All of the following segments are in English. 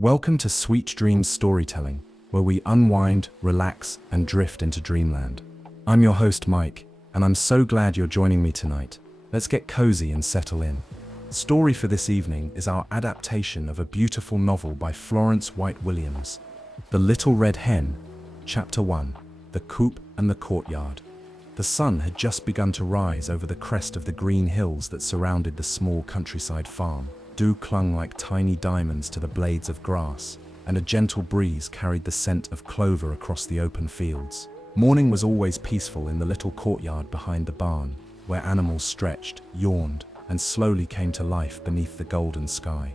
Welcome to Sweet Dreams Storytelling, where we unwind, relax, and drift into dreamland. I'm your host, Mike, and I'm so glad you're joining me tonight. Let's get cozy and settle in. Story for this evening is our adaptation of a beautiful novel by Florence White Williams, The Little Red Hen, Chapter 1, The Coop and the Courtyard. The sun had just begun to rise over the crest of the green hills that surrounded the small countryside farm. Dew clung like tiny diamonds to the blades of grass, and a gentle breeze carried the scent of clover across the open fields. Morning was always peaceful in the little courtyard behind the barn, where animals stretched, yawned, and slowly came to life beneath the golden sky.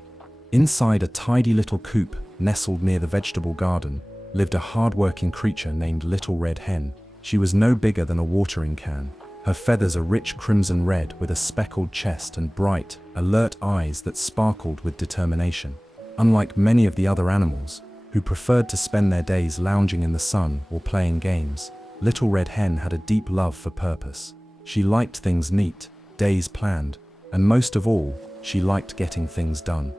Inside a tidy little coop, nestled near the vegetable garden, lived a hard-working creature named Little Red Hen. She was no bigger than a watering can. Her feathers a rich crimson red with a speckled chest and bright, alert eyes that sparkled with determination. Unlike many of the other animals, who preferred to spend their days lounging in the sun or playing games, Little Red Hen had a deep love for purpose. She liked things neat, days planned, and most of all, she liked getting things done.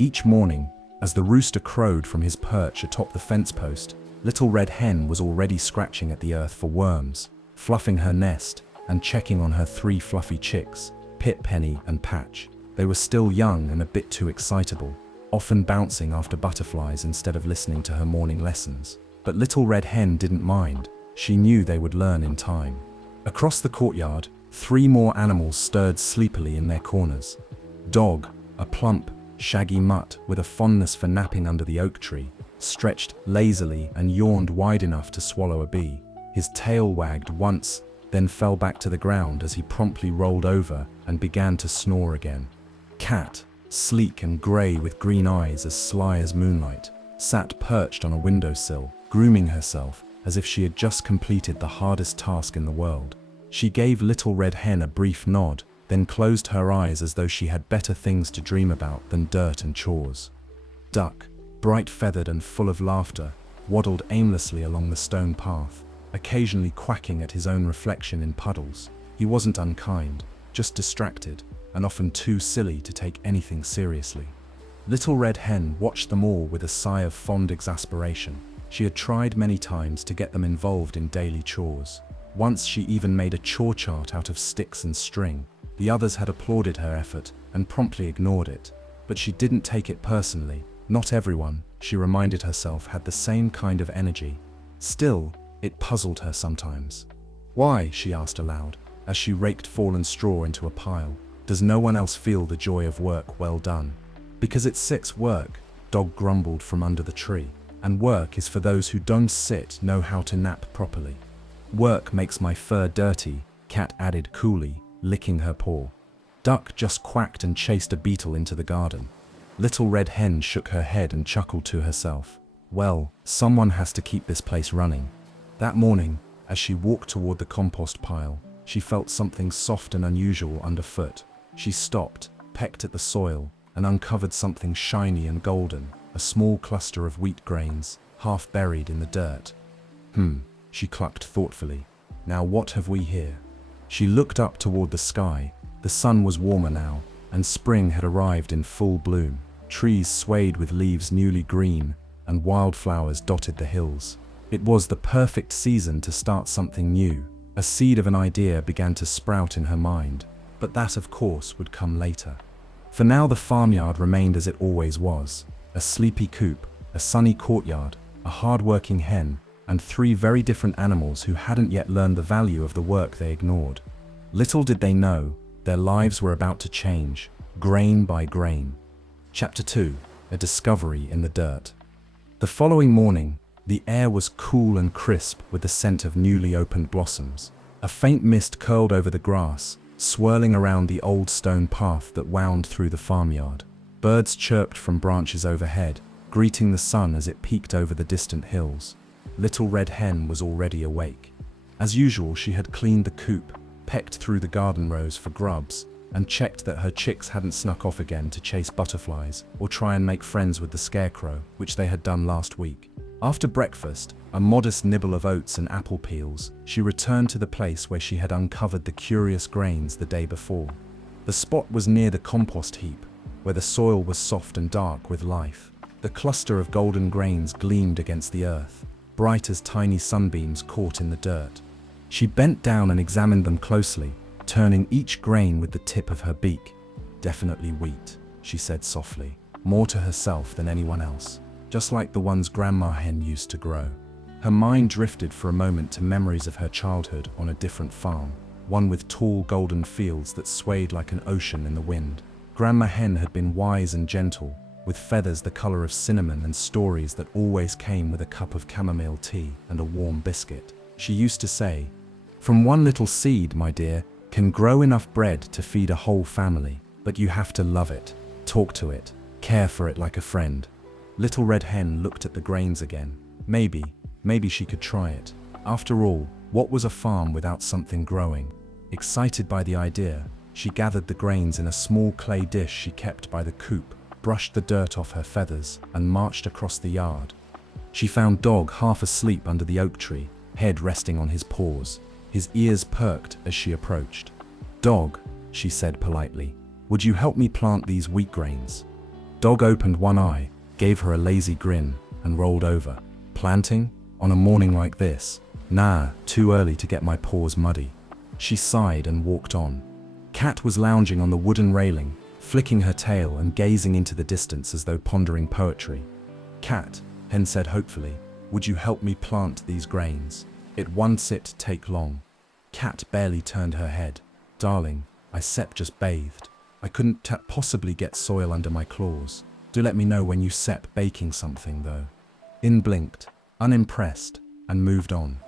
Each morning, as the rooster crowed from his perch atop the fence post, Little Red Hen was already scratching at the earth for worms, fluffing her nest, and checking on her 3 fluffy chicks, Pip, Penny, and Patch. They were still young and a bit too excitable, often bouncing after butterflies instead of listening to her morning lessons. But Little Red Hen didn't mind. She knew they would learn in time. Across the courtyard, 3 more animals stirred sleepily in their corners. Dog, a plump, shaggy mutt with a fondness for napping under the oak tree, stretched lazily and yawned wide enough to swallow a bee. His tail wagged once, then fell back to the ground as he promptly rolled over and began to snore again. Cat, sleek and grey with green eyes as sly as moonlight, sat perched on a windowsill, grooming herself as if she had just completed the hardest task in the world. She gave Little Red Hen a brief nod, then closed her eyes as though she had better things to dream about than dirt and chores. Duck, bright-feathered and full of laughter, waddled aimlessly along the stone path, occasionally quacking at his own reflection in puddles. He wasn't unkind, just distracted, and often too silly to take anything seriously. Little Red Hen watched them all with a sigh of fond exasperation. She had tried many times to get them involved in daily chores. Once she even made a chore chart out of sticks and string. The others had applauded her effort and promptly ignored it. But she didn't take it personally. Not everyone, she reminded herself, had the same kind of energy. Still, it puzzled her sometimes. Why, she asked aloud, as she raked fallen straw into a pile, does no one else feel the joy of work well done? Because it sits work, Dog grumbled from under the tree, and work is for those who don't know how to nap properly. Work makes my fur dirty, Cat added coolly, licking her paw. Duck just quacked and chased a beetle into the garden. Little Red Hen shook her head and chuckled to herself. Well, someone has to keep this place running. That morning, as she walked toward the compost pile, she felt something soft and unusual underfoot. She stopped, pecked at the soil, and uncovered something shiny and golden, a small cluster of wheat grains, half buried in the dirt. She clucked thoughtfully. Now what have we here? She looked up toward the sky. The sun was warmer now, and spring had arrived in full bloom. Trees swayed with leaves newly green, and wildflowers dotted the hills. It was the perfect season to start something new. A seed of an idea began to sprout in her mind, but that, of course, would come later. For now the farmyard remained as it always was. A sleepy coop, a sunny courtyard, a hard-working hen, and 3 very different animals who hadn't yet learned the value of the work they ignored. Little did they know, their lives were about to change, grain by grain. Chapter 2, A Discovery in the Dirt. The following morning, the air was cool and crisp with the scent of newly opened blossoms. A faint mist curled over the grass, swirling around the old stone path that wound through the farmyard. Birds chirped from branches overhead, greeting the sun as it peeked over the distant hills. Little Red Hen was already awake. As usual, she had cleaned the coop, pecked through the garden rows for grubs, and checked that her chicks hadn't snuck off again to chase butterflies or try and make friends with the scarecrow, which they had done last week. After breakfast, a modest nibble of oats and apple peels, she returned to the place where she had uncovered the curious grains the day before. The spot was near the compost heap, where the soil was soft and dark with life. The cluster of golden grains gleamed against the earth, bright as tiny sunbeams caught in the dirt. She bent down and examined them closely, turning each grain with the tip of her beak. "Definitely wheat," she said softly, more to herself than anyone else, just like the ones Grandma Hen used to grow. Her mind drifted for a moment to memories of her childhood on a different farm, one with tall golden fields that swayed like an ocean in the wind. Grandma Hen had been wise and gentle, with feathers the color of cinnamon and stories that always came with a cup of chamomile tea and a warm biscuit. She used to say, "From one little seed, my dear, can grow enough bread to feed a whole family, but you have to love it, talk to it, care for it like a friend." Little Red Hen looked at the grains again. Maybe she could try it. After all, what was a farm without something growing? Excited by the idea, she gathered the grains in a small clay dish she kept by the coop, brushed the dirt off her feathers, and marched across the yard. She found Dog half asleep under the oak tree, head resting on his paws. His ears perked as she approached. "Dog," she said politely, "would you help me plant these wheat grains?" Dog opened one eye, gave her a lazy grin, and rolled over. "Planting? On a morning like this? Nah, too early to get my paws muddy." She sighed and walked on. Cat was lounging on the wooden railing, flicking her tail and gazing into the distance as though pondering poetry. "Cat," Hen said hopefully, "would you help me plant these grains? It won't sit take long." Cat barely turned her head. "Darling, I sep just bathed. I couldn't possibly get soil under my claws. Do let me know when you sep baking something though." In blinked, unimpressed, and moved on.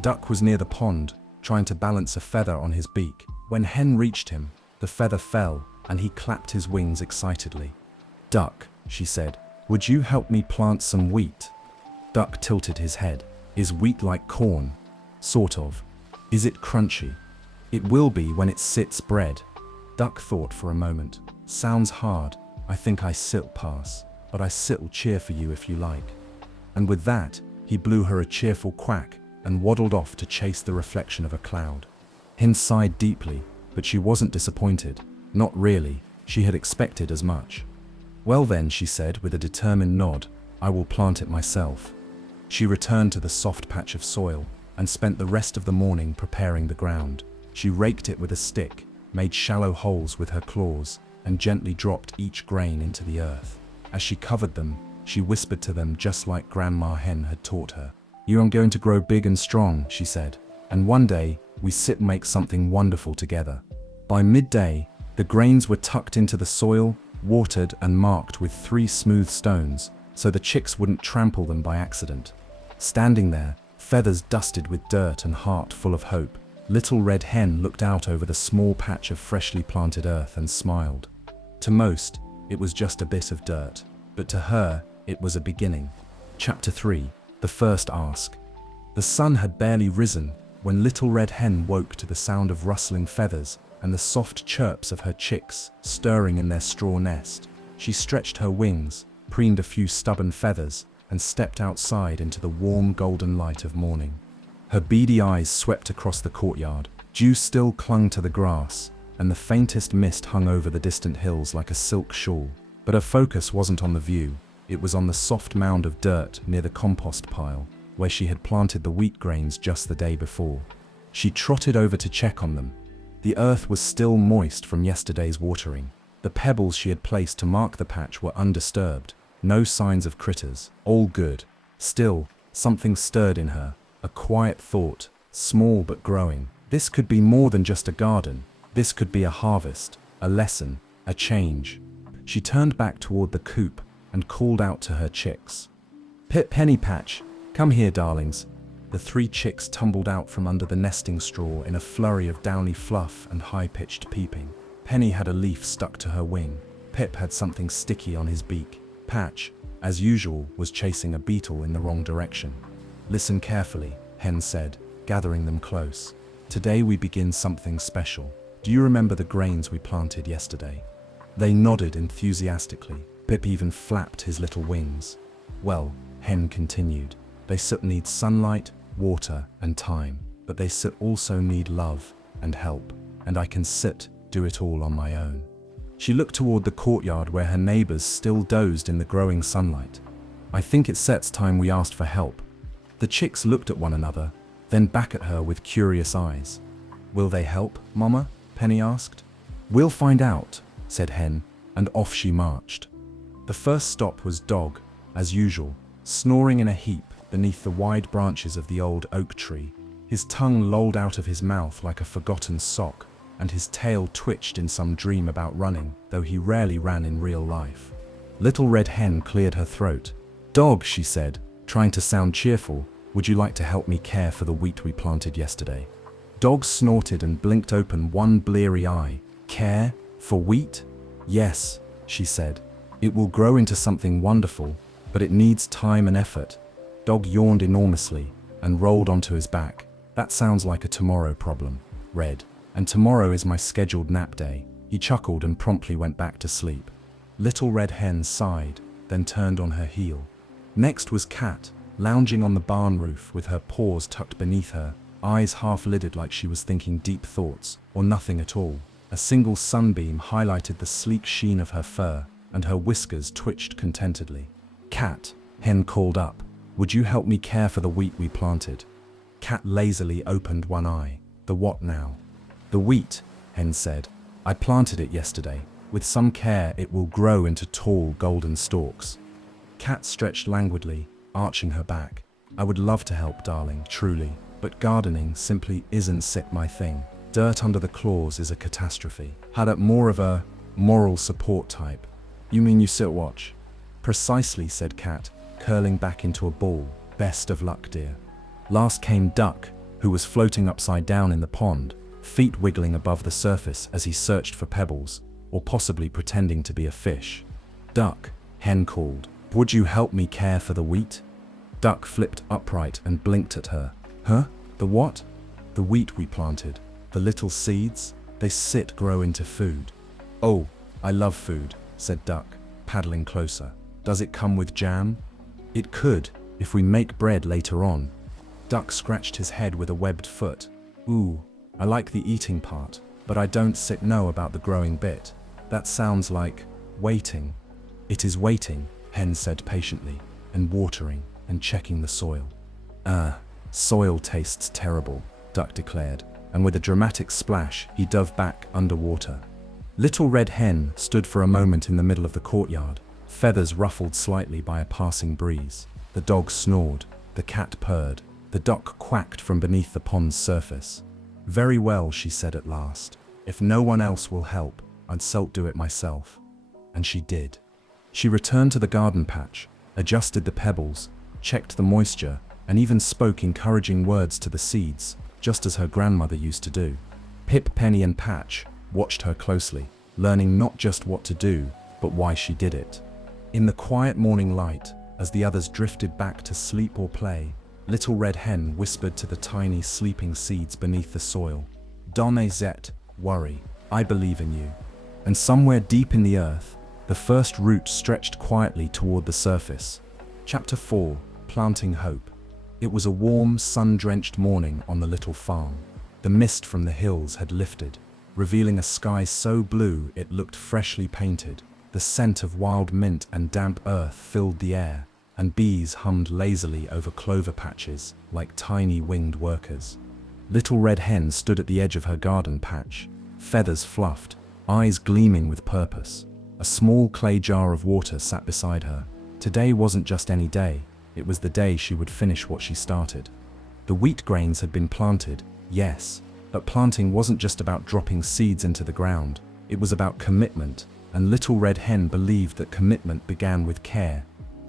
Duck was near the pond, trying to balance a feather on his beak. When Hen reached him, the feather fell, and he clapped his wings excitedly. "Duck," she said, "would you help me plant some wheat?" Duck tilted his head. "Is wheat like corn?" "Sort of." "Is it crunchy?" "It will be when it sits bread." Duck thought for a moment. "Sounds hard. I think I still pass, but I still'll cheer for you if you like." And with that, he blew her a cheerful quack and waddled off to chase the reflection of a cloud. Hen sighed deeply, but she wasn't disappointed. Not really, she had expected as much. "Well then," she said with a determined nod, "I will plant it myself." She returned to the soft patch of soil and spent the rest of the morning preparing the ground. She raked it with a stick, made shallow holes with her claws, and gently dropped each grain into the earth. As she covered them, she whispered to them just like Grandma Hen had taught her. "You are going to grow big and strong," she said, "and one day we sit and make something wonderful together." By midday, the grains were tucked into the soil, watered and marked with 3 smooth stones, so the chicks wouldn't trample them by accident. Standing there, feathers dusted with dirt and heart full of hope, Little Red Hen looked out over the small patch of freshly planted earth and smiled. To most, it was just a bit of dirt, but to her, it was a beginning. Chapter 3: The First Ask. The sun had barely risen when Little Red Hen woke to the sound of rustling feathers and the soft chirps of her chicks stirring in their straw nest. She stretched her wings, preened a few stubborn feathers, and stepped outside into the warm golden light of morning. Her beady eyes swept across the courtyard. Dew still clung to the grass, and the faintest mist hung over the distant hills like a silk shawl. But her focus wasn't on the view. It was on the soft mound of dirt near the compost pile, where she had planted the wheat grains just the day before. She trotted over to check on them. The earth was still moist from yesterday's watering. The pebbles she had placed to mark the patch were undisturbed. No signs of critters. All good. Still, something stirred in her. A quiet thought, small but growing. This could be more than just a garden. This could be a harvest, a lesson, a change. She turned back toward the coop and called out to her chicks. Penny Patch, come here, darlings." The 3 chicks tumbled out from under the nesting straw in a flurry of downy fluff and high-pitched peeping. Penny had a leaf stuck to her wing. Pip had something sticky on his beak. Patch, as usual, was chasing a beetle in the wrong direction. "Listen carefully," Hen said, gathering them close. "Today we begin something special. Do you remember the grains we planted yesterday?" They nodded enthusiastically. Pip even flapped his little wings. "Well," Hen continued, "they need sunlight, water, and time, but they also need love and help, and I can do it all on my own." She looked toward the courtyard where her neighbors still dozed in the growing sunlight. I think it sets time we asked for help. The chicks looked at one another, then back at her with curious eyes. Will they help, Mama? Penny asked. We'll find out, said Hen, and off she marched. The first stop was Dog, as usual, snoring in a heap beneath the wide branches of the old oak tree. His tongue lolled out of his mouth like a forgotten sock, and his tail twitched in some dream about running, though he rarely ran in real life. Little Red Hen cleared her throat. Dog, she said, trying to sound cheerful, would you like to help me care for the wheat we planted yesterday? Dog snorted and blinked open one bleary eye. Care? For wheat? Yes, she said. It will grow into something wonderful, but it needs time and effort. Dog yawned enormously and rolled onto his back. That sounds like a tomorrow problem, Red. And tomorrow is my scheduled nap day. He chuckled and promptly went back to sleep. Little Red Hen sighed, then turned on her heel. Next was Cat, lounging on the barn roof with her paws tucked beneath her, eyes half-lidded like she was thinking deep thoughts, or nothing at all. A single sunbeam highlighted the sleek sheen of her fur, and her whiskers twitched contentedly. Cat, Hen called up, would you help me care for the wheat we planted? Cat lazily opened one eye. The what now? The wheat, Hen said. I planted it yesterday. With some care, it will grow into tall golden stalks. Cat stretched languidly, arching her back. I would love to help, darling, truly, but gardening simply isn't my thing. Dirt under the claws is a catastrophe. Had it more of a moral support type. You mean you sit watch? Precisely, said Cat, curling back into a ball. Best of luck, dear. Last came Duck, who was floating upside down in the pond, feet wiggling above the surface as he searched for pebbles, or possibly pretending to be a fish. Duck, Hen called, would you help me care for the wheat? Duck flipped upright and blinked at her. Huh? The what? The wheat we planted. The little seeds? They grow into food. Oh, I love food, said Duck, paddling closer. Does it come with jam? It could, if we make bread later on. Duck scratched his head with a webbed foot. Ooh, I like the eating part, but I don't know about the growing bit. That sounds like waiting. It is waiting, Hen said patiently, and watering and checking the soil. Soil tastes terrible, Duck declared, and with a dramatic splash, he dove back underwater. Little Red Hen stood for a moment in the middle of the courtyard, feathers ruffled slightly by a passing breeze. The dog snored, the cat purred, the duck quacked from beneath the pond's surface. Very well, she said at last. If no one else will help, I'd do it myself. And she did. She returned to the garden patch, adjusted the pebbles, checked the moisture, and even spoke encouraging words to the seeds, just as her grandmother used to do. Pip, Penny, and Patch watched her closely, learning not just what to do, but why she did it. In the quiet morning light, as the others drifted back to sleep or play, Little Red Hen whispered to the tiny sleeping seeds beneath the soil, Donne zet, worry, I believe in you. And somewhere deep in the earth, the first root stretched quietly toward the surface. Chapter 4, Planting Hope. It was a warm, sun-drenched morning on the little farm. The mist from the hills had lifted, revealing a sky so blue it looked freshly painted. The scent of wild mint and damp earth filled the air, and bees hummed lazily over clover patches like tiny winged workers. Little Red Hen stood at the edge of her garden patch, feathers fluffed, eyes gleaming with purpose. A small clay jar of water sat beside her. Today wasn't just any day, it was the day she would finish what she started. The wheat grains had been planted, yes, but planting wasn't just about dropping seeds into the ground, it was about commitment, and Little Red Hen believed that commitment began with care.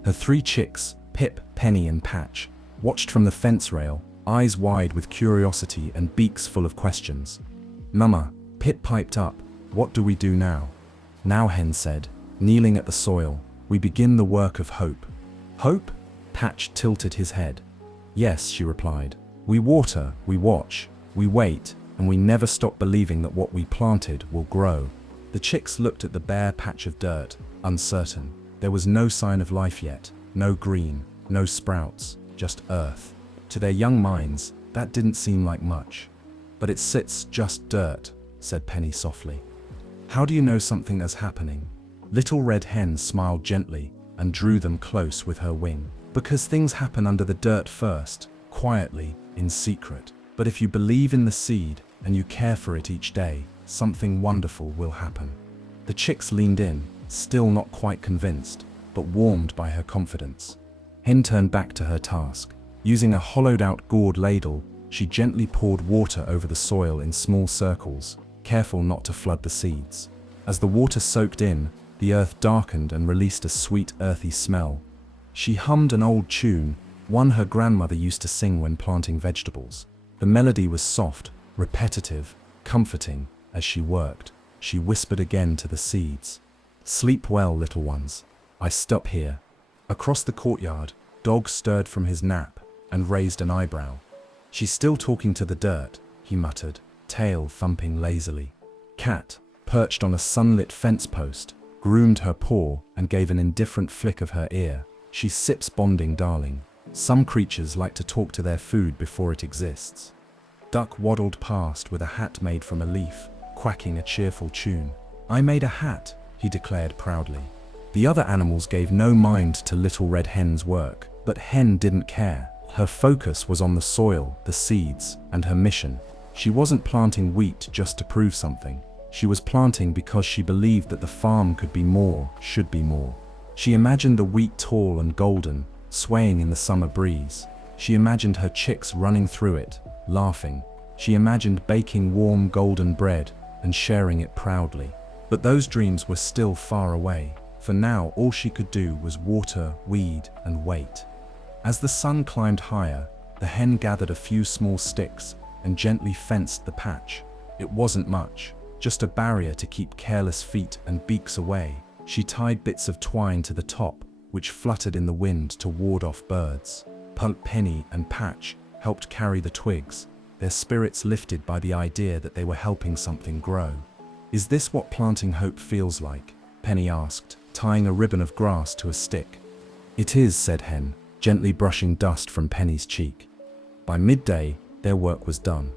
Her 3 chicks, Pip, Penny, and Patch, watched from the fence rail, eyes wide with curiosity and beaks full of questions. Mama, Pip piped up, what do we do now? Now, Hen said, kneeling at the soil, we begin the work of hope. Hope? Patch tilted his head. Yes, she replied. We water, we watch, we wait, and we never stop believing that what we planted will grow. The chicks looked at the bare patch of dirt, uncertain. There was no sign of life yet, no green, no sprouts, just earth. To their young minds, that didn't seem like much. But it sits just dirt, said Penny softly. How do you know something is happening? Little Red Hen smiled gently and drew them close with her wing. Because things happen under the dirt first, quietly, in secret. But if you believe in the seed and you care for it each day, something wonderful will happen. The chicks leaned in, still not quite convinced, but warmed by her confidence. Hen turned back to her task. Using a hollowed-out gourd ladle, she gently poured water over the soil in small circles, careful not to flood the seeds. As the water soaked in, the earth darkened and released a sweet, earthy smell. She hummed an old tune, one her grandmother used to sing when planting vegetables. The melody was soft, repetitive, comforting. As she worked, she whispered again to the seeds. "Sleep well, little ones. I stop here." Across the courtyard, Dog stirred from his nap and raised an eyebrow. "She's still talking to the dirt," he muttered, tail thumping lazily. Cat, perched on a sunlit fence post, groomed her paw and gave an indifferent flick of her ear. "She sips bonding, darling. Some creatures like to talk to their food before it exists." Duck waddled past with a hat made from a leaf, quacking a cheerful tune. "I made a hat," he declared proudly. The other animals gave no mind to Little Red Hen's work, but Hen didn't care. Her focus was on the soil, the seeds, and her mission. She wasn't planting wheat just to prove something. She was planting because she believed that the farm could be more, should be more. She imagined the wheat tall and golden, swaying in the summer breeze. She imagined her chicks running through it, laughing. She imagined baking warm golden bread and sharing it proudly. But those dreams were still far away. For now, all she could do was water, weed, and wait. As the sun climbed higher, the hen gathered a few small sticks and gently fenced the patch. It wasn't much, just a barrier to keep careless feet and beaks away. She tied bits of twine to the top, which fluttered in the wind to ward off birds. Penny and Patch helped carry the twigs, their spirits lifted by the idea that they were helping something grow. "Is this what planting hope feels like?" Penny asked, tying a ribbon of grass to a stick. "It is," said Hen, gently brushing dust from Penny's cheek. By midday, their work was done.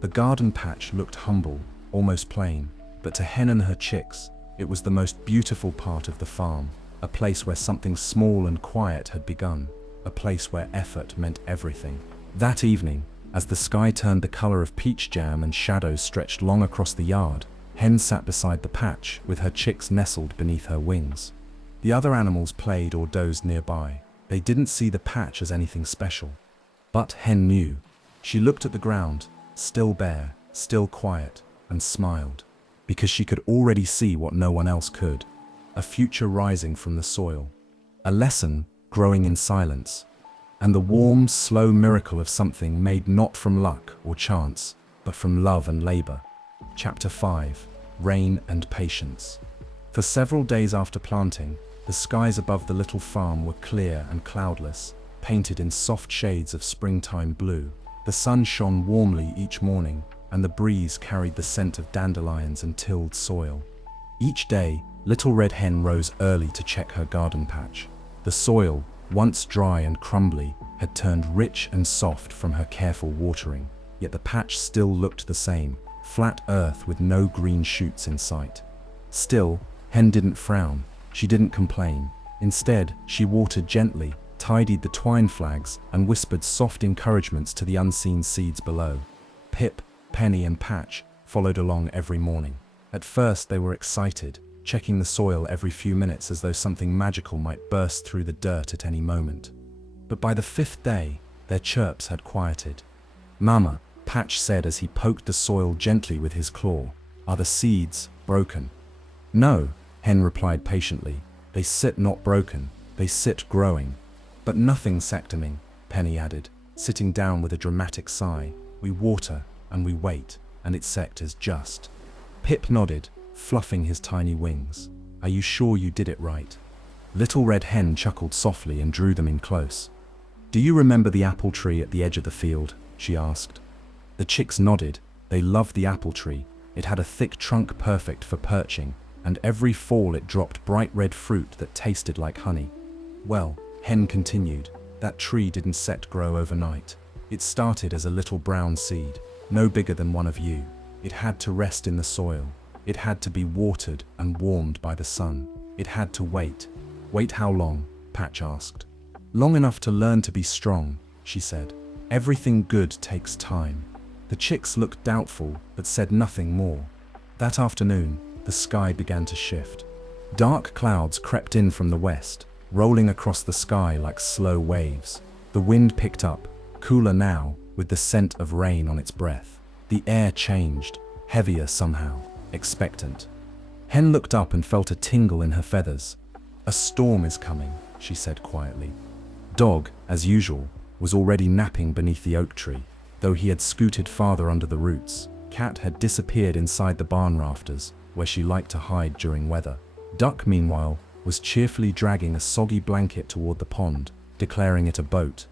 The garden patch looked humble, almost plain, but to Hen and her chicks, it was the most beautiful part of the farm, a place where something small and quiet had begun, a place where effort meant everything. That evening, as the sky turned the color of peach jam and shadows stretched long across the yard, Hen sat beside the patch with her chicks nestled beneath her wings. The other animals played or dozed nearby. They didn't see the patch as anything special. But Hen knew. She looked at the ground, still bare, still quiet, and smiled, because she could already see what no one else could. A future rising from the soil. A lesson growing in silence. And the warm, slow miracle of something made not from luck or chance, but from love and labor. Chapter 5. Rain and Patience. For several days after planting, the skies above the little farm were clear and cloudless, painted in soft shades of springtime blue. The sun shone warmly each morning, and the breeze carried the scent of dandelions and tilled soil. Each day, Little Red Hen rose early to check her garden patch. The soil, once dry and crumbly, had turned rich and soft from her careful watering, yet the patch still looked the same, flat earth with no green shoots in sight. Still, Hen didn't frown. She didn't complain. Instead, she watered gently, tidied the twine flags, and whispered soft encouragements to the unseen seeds below. Pip, Penny, and Patch followed along every morning. At first, they were excited, checking the soil every few minutes as though something magical might burst through the dirt at any moment. But by the 5th day, their chirps had quieted. "Mama," Patch said as he poked the soil gently with his claw, "are the seeds broken?" "No," Hen replied patiently. "They sit not broken, they sit growing." "But nothing sectoming," Penny added, sitting down with a dramatic sigh. "We water, and we wait, and it sectors just." Pip nodded, fluffing his tiny wings. "Are you sure you did it right?" Little Red Hen chuckled softly and drew them in close. "Do you remember the apple tree at the edge of the field?" she asked. The chicks nodded. They loved the apple tree. It had a thick trunk perfect for perching, and every fall it dropped bright red fruit that tasted like honey. "Well," Hen continued, "that tree didn't grow overnight. It started as a little brown seed, no bigger than one of you. It had to rest in the soil. It had to be watered and warmed by the sun. It had to wait. Wait how long? Patch asked. Long enough to learn to be strong, she said. Everything good takes time. The chicks looked doubtful, but said nothing more. That afternoon, the sky began to shift. Dark clouds crept in from the west, rolling across the sky like slow waves. The wind picked up, cooler now, with the scent of rain on its breath. The air changed, heavier somehow, expectant. Hen looked up and felt a tingle in her feathers. A storm is coming, she said quietly. Dog, as usual, was already napping beneath the oak tree, though he had scooted farther under the roots. Cat had disappeared inside the barn rafters, where she liked to hide during weather. Duck, meanwhile, was cheerfully dragging a soggy blanket toward the pond, declaring it a boat.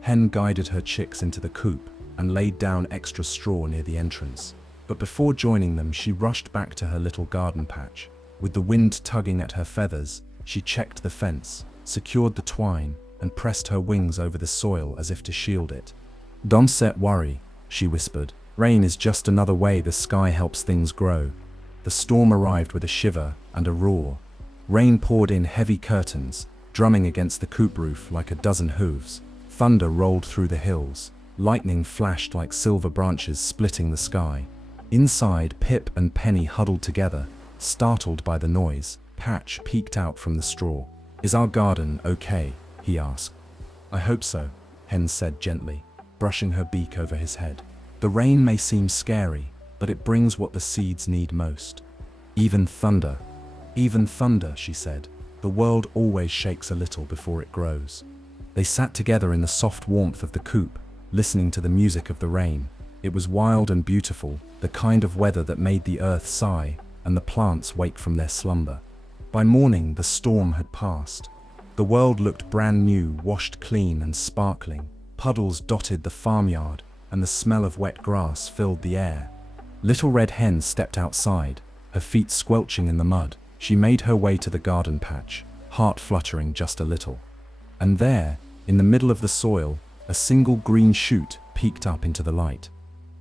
Hen guided her chicks into the coop and laid down extra straw near the entrance. But before joining them, she rushed back to her little garden patch. With the wind tugging at her feathers, she checked the fence, secured the twine, and pressed her wings over the soil as if to shield it. "Don't set worry," she whispered. "Rain is just another way the sky helps things grow." The storm arrived with a shiver and a roar. Rain poured in heavy curtains, drumming against the coop roof like a dozen hooves. Thunder rolled through the hills. Lightning flashed like silver branches splitting the sky. Inside, Pip and Penny huddled together, startled by the noise. Patch peeked out from the straw. "Is our garden okay?" he asked. "I hope so," Hen said gently, brushing her beak over his head. "The rain may seem scary, but it brings what the seeds need most. Even thunder, she said. "The world always shakes a little before it grows." They sat together in the soft warmth of the coop, listening to the music of the rain. It was wild and beautiful, the kind of weather that made the earth sigh and the plants wake from their slumber. By morning, the storm had passed. The world looked brand new, washed clean and sparkling. Puddles dotted the farmyard, and the smell of wet grass filled the air. Little Red Hen stepped outside, her feet squelching in the mud. She made her way to the garden patch, heart fluttering just a little. And there, in the middle of the soil, a single green shoot peeked up into the light.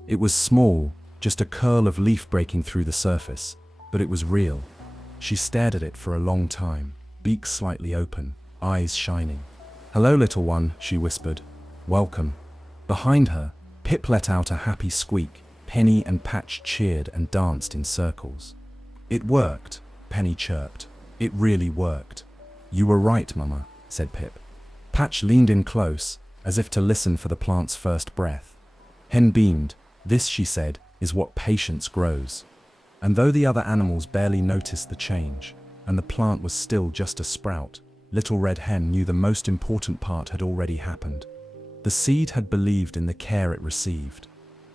It was small, just a curl of leaf breaking through the surface, but it was real. She stared at it for a long time, beak slightly open, eyes shining. "Hello, little one," she whispered. "Welcome." Behind her, Pip let out a happy squeak. Penny and Patch cheered and danced in circles. "It worked," Penny chirped. "It really worked." "You were right, Mama," said Pip. Patch leaned in close, as if to listen for the plant's first breath. Hen beamed. "This," she said, "is what patience grows." And though the other animals barely noticed the change, and the plant was still just a sprout, Little Red Hen knew the most important part had already happened. The seed had believed in the care it received,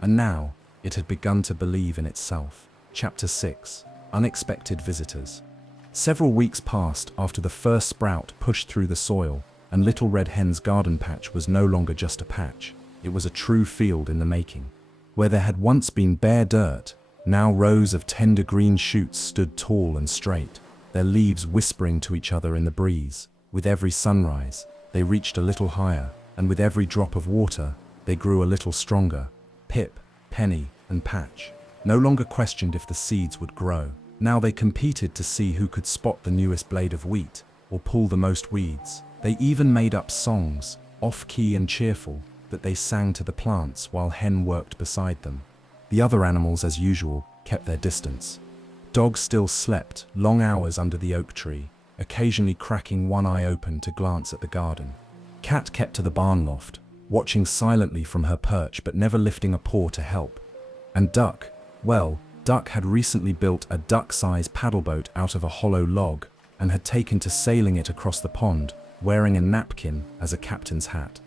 and now it had begun to believe in itself. Chapter 6: Unexpected Visitors. Several weeks passed after the first sprout pushed through the soil, and Little Red Hen's garden patch was no longer just a patch. It was a true field in the making. Where there had once been bare dirt, now rows of tender green shoots stood tall and straight, their leaves whispering to each other in the breeze. With every sunrise, they reached a little higher, and with every drop of water, they grew a little stronger. Pip, Penny, and Patch no longer questioned if the seeds would grow. Now they competed to see who could spot the newest blade of wheat or pull the most weeds. They even made up songs, off-key and cheerful, that they sang to the plants while Hen worked beside them. The other animals, as usual, kept their distance. Dog still slept long hours under the oak tree, occasionally cracking one eye open to glance at the garden. Cat kept to the barn loft, watching silently from her perch but never lifting a paw to help. And Duck, well, Duck had recently built a duck-sized paddleboat out of a hollow log and had taken to sailing it across the pond, wearing a napkin as a captain's hat.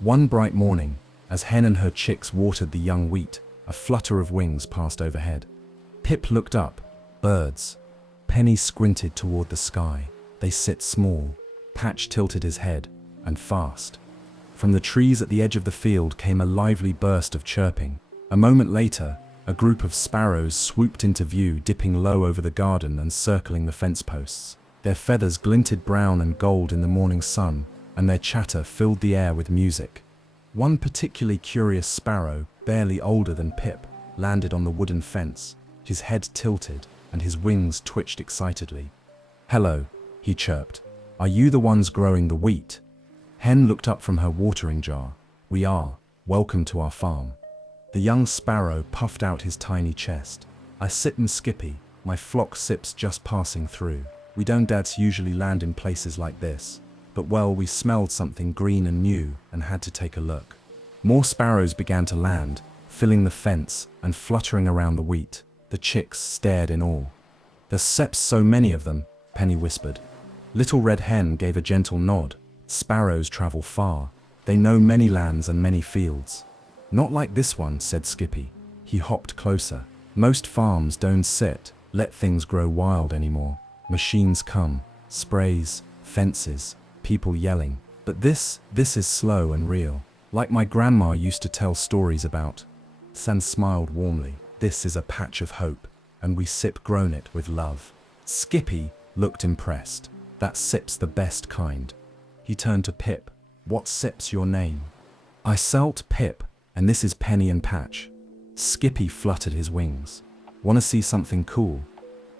One bright morning, as Hen and her chicks watered the young wheat, a flutter of wings passed overhead. Pip looked up. Birds. Penny squinted toward the sky. They sit small. Patch tilted his head, and fast. From the trees at the edge of the field came a lively burst of chirping. A moment later, a group of sparrows swooped into view, dipping low over the garden and circling the fence posts. Their feathers glinted brown and gold in the morning sun, and their chatter filled the air with music. One particularly curious sparrow, barely older than Pip, landed on the wooden fence, his head tilted, and his wings twitched excitedly. "Hello," he chirped. "Are you the ones growing the wheat?" Hen looked up from her watering jar. "We are. Welcome to our farm." The young sparrow puffed out his tiny chest. "I sit in Skippy. My flock sips just passing through. We don't usually land in places like this. But well, we smelled something green and new and had to take a look." More sparrows began to land, filling the fence and fluttering around the wheat. The chicks stared in awe. "There's so many of them," Penny whispered. Little Red Hen gave a gentle nod. "Sparrows travel far. They know many lands and many fields." "Not like this one," said Skippy. He hopped closer. "Most farms don't let things grow wild anymore. Machines come, sprays, fences, people yelling. But this is slow and real. Like my grandma used to tell stories about." San smiled warmly. "This is a patch of hope, and we sip grown it with love." Skippy looked impressed. "That sip's the best kind." He turned to Pip. "What sip's your name?" "I selt Pip, and this is Penny and Patch." Skippy fluttered his wings. "Wanna see something cool?"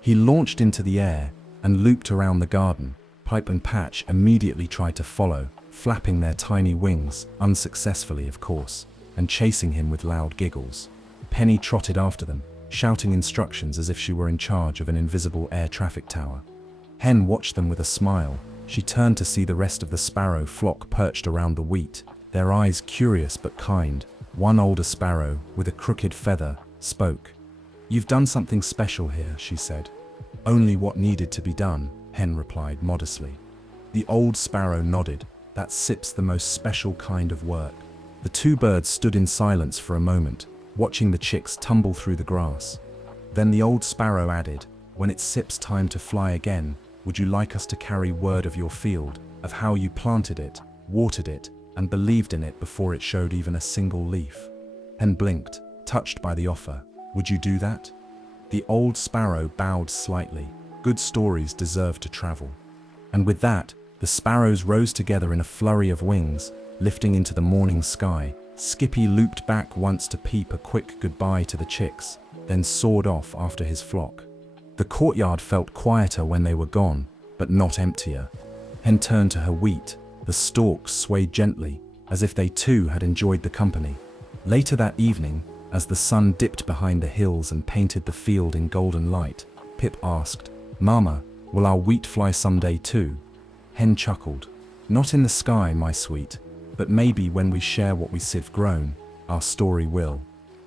He launched into the air and looped around the garden. Pipe and Patch immediately tried to follow, flapping their tiny wings, unsuccessfully of course, and chasing him with loud giggles. Penny trotted after them, shouting instructions as if she were in charge of an invisible air traffic tower. Hen watched them with a smile. She turned to see the rest of the sparrow flock perched around the wheat, their eyes curious but kind. One older sparrow, with a crooked feather, spoke. "You've done something special here," she said. "Only what needed to be done," Hen replied modestly. The old sparrow nodded. "That sip's the most special kind of work." The two birds stood in silence for a moment, watching the chicks tumble through the grass. Then the old sparrow added, "When it's Sip's time to fly again, would you like us to carry word of your field, of how you planted it, watered it, and believed in it before it showed even a single leaf?" Hen blinked, touched by the offer. "Would you do that?" The old sparrow bowed slightly. Good stories deserve to travel. And with that, the sparrows rose together in a flurry of wings, lifting into the morning sky. Skippy looped back once to peep a quick goodbye to the chicks, then soared off after his flock. The courtyard felt quieter when they were gone, but not emptier. Hen turned to her wheat. The stalks swayed gently, as if they too had enjoyed the company. Later that evening, as the sun dipped behind the hills and painted the field in golden light, Pip asked, "Mama, will our wheat fly someday too?" Hen chuckled. "Not in the sky, my sweet, but maybe when we share what we sieve grown, our story will."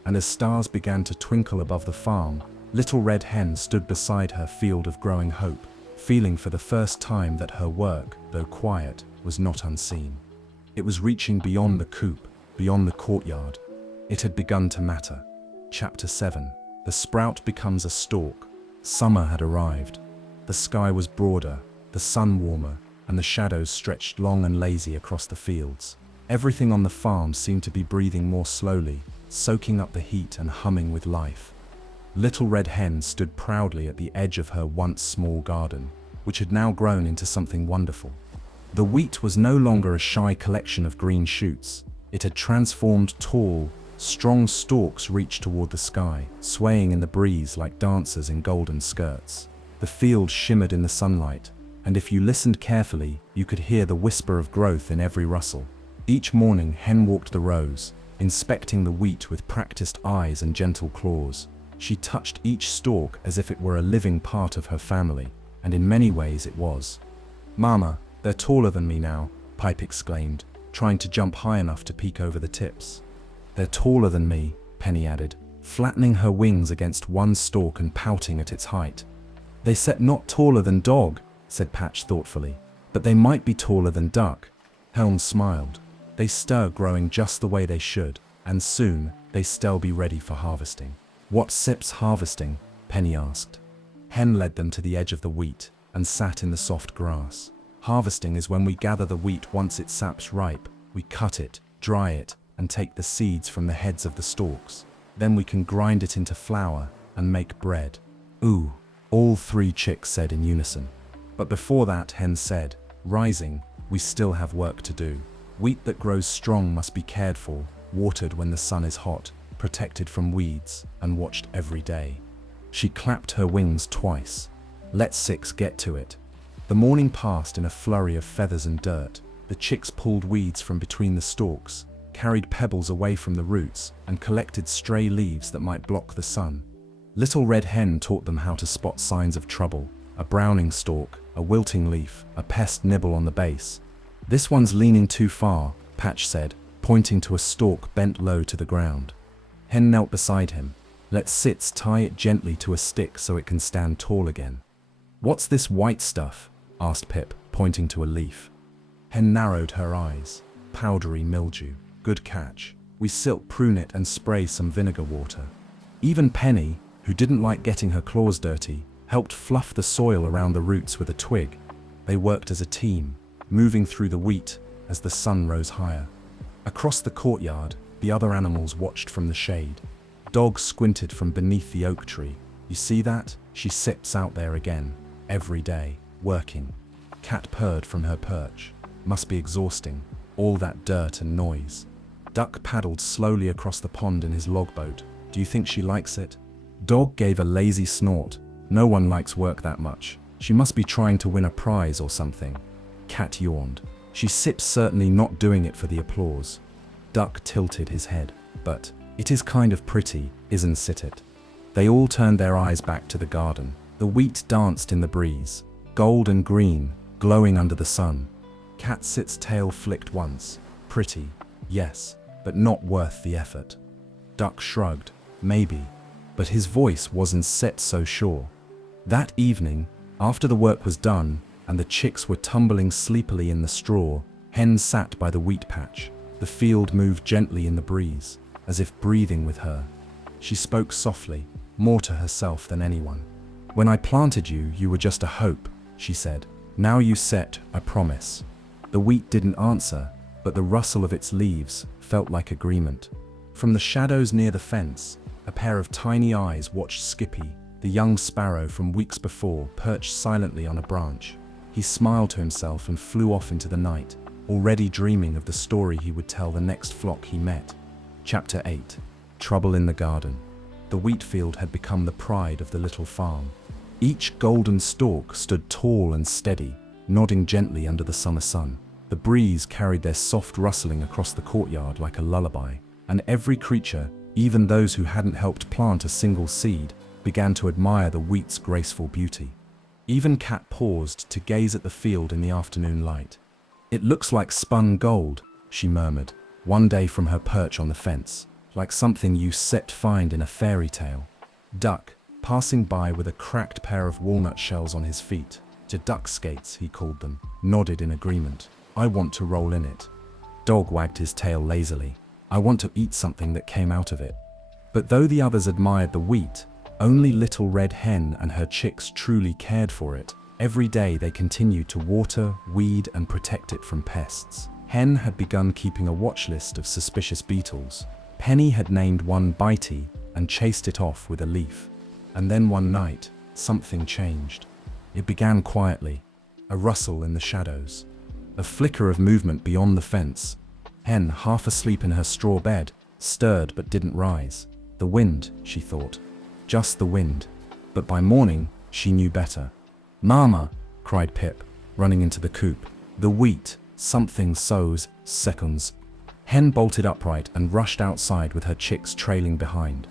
And as stars began to twinkle above the farm, Little Red Hen stood beside her field of growing hope, feeling for the first time that her work, though quiet, was not unseen. It was reaching beyond the coop, beyond the courtyard. It had begun to matter. Chapter 7. The sprout becomes a stalk. Summer had arrived. The sky was broader, the sun warmer, and the shadows stretched long and lazy across the fields. Everything on the farm seemed to be breathing more slowly, soaking up the heat and humming with life. Little Red Hen stood proudly at the edge of her once small garden, which had now grown into something wonderful. The wheat was no longer a shy collection of green shoots. It had transformed. Tall, strong stalks reached toward the sky, swaying in the breeze like dancers in golden skirts. The field shimmered in the sunlight, and if you listened carefully, you could hear the whisper of growth in every rustle. Each morning, Hen walked the rows, inspecting the wheat with practiced eyes and gentle claws. She touched each stalk as if it were a living part of her family, and in many ways it was. "Mama, they're taller than me now," Pipe exclaimed, trying to jump high enough to peek over the tips. "They're taller than me," Penny added, flattening her wings against one stalk and pouting at its height. "They said not taller than dog," said Patch thoughtfully, "but they might be taller than duck." Helm smiled. "They stir growing just the way they should, and soon they still be ready for harvesting." "What sips harvesting?" Penny asked. Hen led them to the edge of the wheat and sat in the soft grass. "Harvesting is when we gather the wheat once its sap's ripe. We cut it, dry it, and take the seeds from the heads of the stalks. Then we can grind it into flour and make bread." "Ooh," all three chicks said in unison. "But before that," Hen said, rising, "we still have work to do. Wheat that grows strong must be cared for, watered when the sun is hot, protected from weeds, and watched every day." She clapped her wings twice. Let 6 get to it. The morning passed in a flurry of feathers and dirt. The chicks pulled weeds from between the stalks, carried pebbles away from the roots, and collected stray leaves that might block the sun. Little Red Hen taught them how to spot signs of trouble: a browning stalk, a wilting leaf, a pest nibble on the base. "This one's leaning too far," Patch said, pointing to a stalk bent low to the ground. Hen knelt beside him. "Let 6 tie it gently to a stick so it can stand tall again." "What's this white stuff?" asked Pip, pointing to a leaf. Hen narrowed her eyes. "Powdery mildew. Good catch. We silt prune it and spray some vinegar water." Even Penny, who didn't like getting her claws dirty, helped fluff the soil around the roots with a twig. They worked as a team, moving through the wheat as the sun rose higher. Across the courtyard, the other animals watched from the shade. Dog squinted from beneath the oak tree. "You see that? She sits out there again, every day, working." Cat purred from her perch. "Must be exhausting, all that dirt and noise." Duck paddled slowly across the pond in his logboat. "Do you think she likes it?" Dog gave a lazy snort. "No one likes work that much. She must be trying to win a prize or something." Cat yawned. "She sips certainly not doing it for the applause." Duck tilted his head. "But it is kind of pretty, isn't it?" They all turned their eyes back to the garden. The wheat danced in the breeze, gold and green, glowing under the sun. Cat Sit's tail flicked once. "Pretty, yes, but not worth the effort." Duck shrugged. "Maybe." But his voice wasn't set so sure. That evening, after the work was done and the chicks were tumbling sleepily in the straw, Hen sat by the wheat patch. The field moved gently in the breeze, as if breathing with her. She spoke softly, more to herself than anyone. "When I planted you, you were just a hope," she said. "Now you set, I promise." The wheat didn't answer, but the rustle of its leaves felt like agreement. From the shadows near the fence, a pair of tiny eyes watched Skippy, the young sparrow from weeks before, perched silently on a branch. He smiled to himself and flew off into the night, already dreaming of the story he would tell the next flock he met. Chapter 8. Trouble in the Garden. The wheat field had become the pride of the little farm. Each golden stalk stood tall and steady, nodding gently under the summer sun. The breeze carried their soft rustling across the courtyard like a lullaby, and every creature, even those who hadn't helped plant a single seed, began to admire the wheat's graceful beauty. Even Cat paused to gaze at the field in the afternoon light. "It looks like spun gold," she murmured, one day from her perch on the fence, "like something you find in a fairy tale." Duck, passing by with a cracked pair of walnut shells on his feet, duck skates he called them, nodded in agreement. "I want to roll in it." Dog wagged his tail lazily. "I want to eat something that came out of it." But though the others admired the wheat, only Little Red Hen and her chicks truly cared for it. Every day they continued to water, weed, and protect it from pests. Hen had begun keeping a watch list of suspicious beetles. Penny had named one Bitey and chased it off with a leaf. And then one night, something changed. It began quietly, a rustle in the shadows, a flicker of movement beyond the fence. Hen, half asleep in her straw bed, stirred but didn't rise. The wind, she thought. Just the wind. But by morning, she knew better. "Mama!" cried Pip, running into the coop. "The wheat, something sows, seconds." Hen bolted upright and rushed outside with her chicks trailing behind.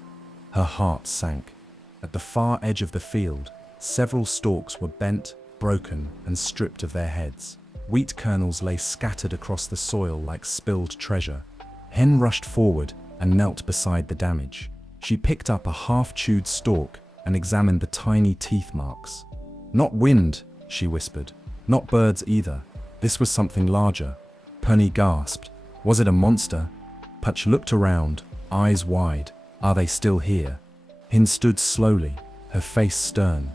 Her heart sank. At the far edge of the field, several stalks were bent, broken, and stripped of their heads. Wheat kernels lay scattered across the soil like spilled treasure. Hen rushed forward and knelt beside the damage. She picked up a half-chewed stalk and examined the tiny teeth marks. "Not wind," she whispered. "Not birds either. This was something larger." Penny gasped. Was it a monster? Patch looked around, eyes wide. "Are they still here?" Hen stood slowly, her face stern.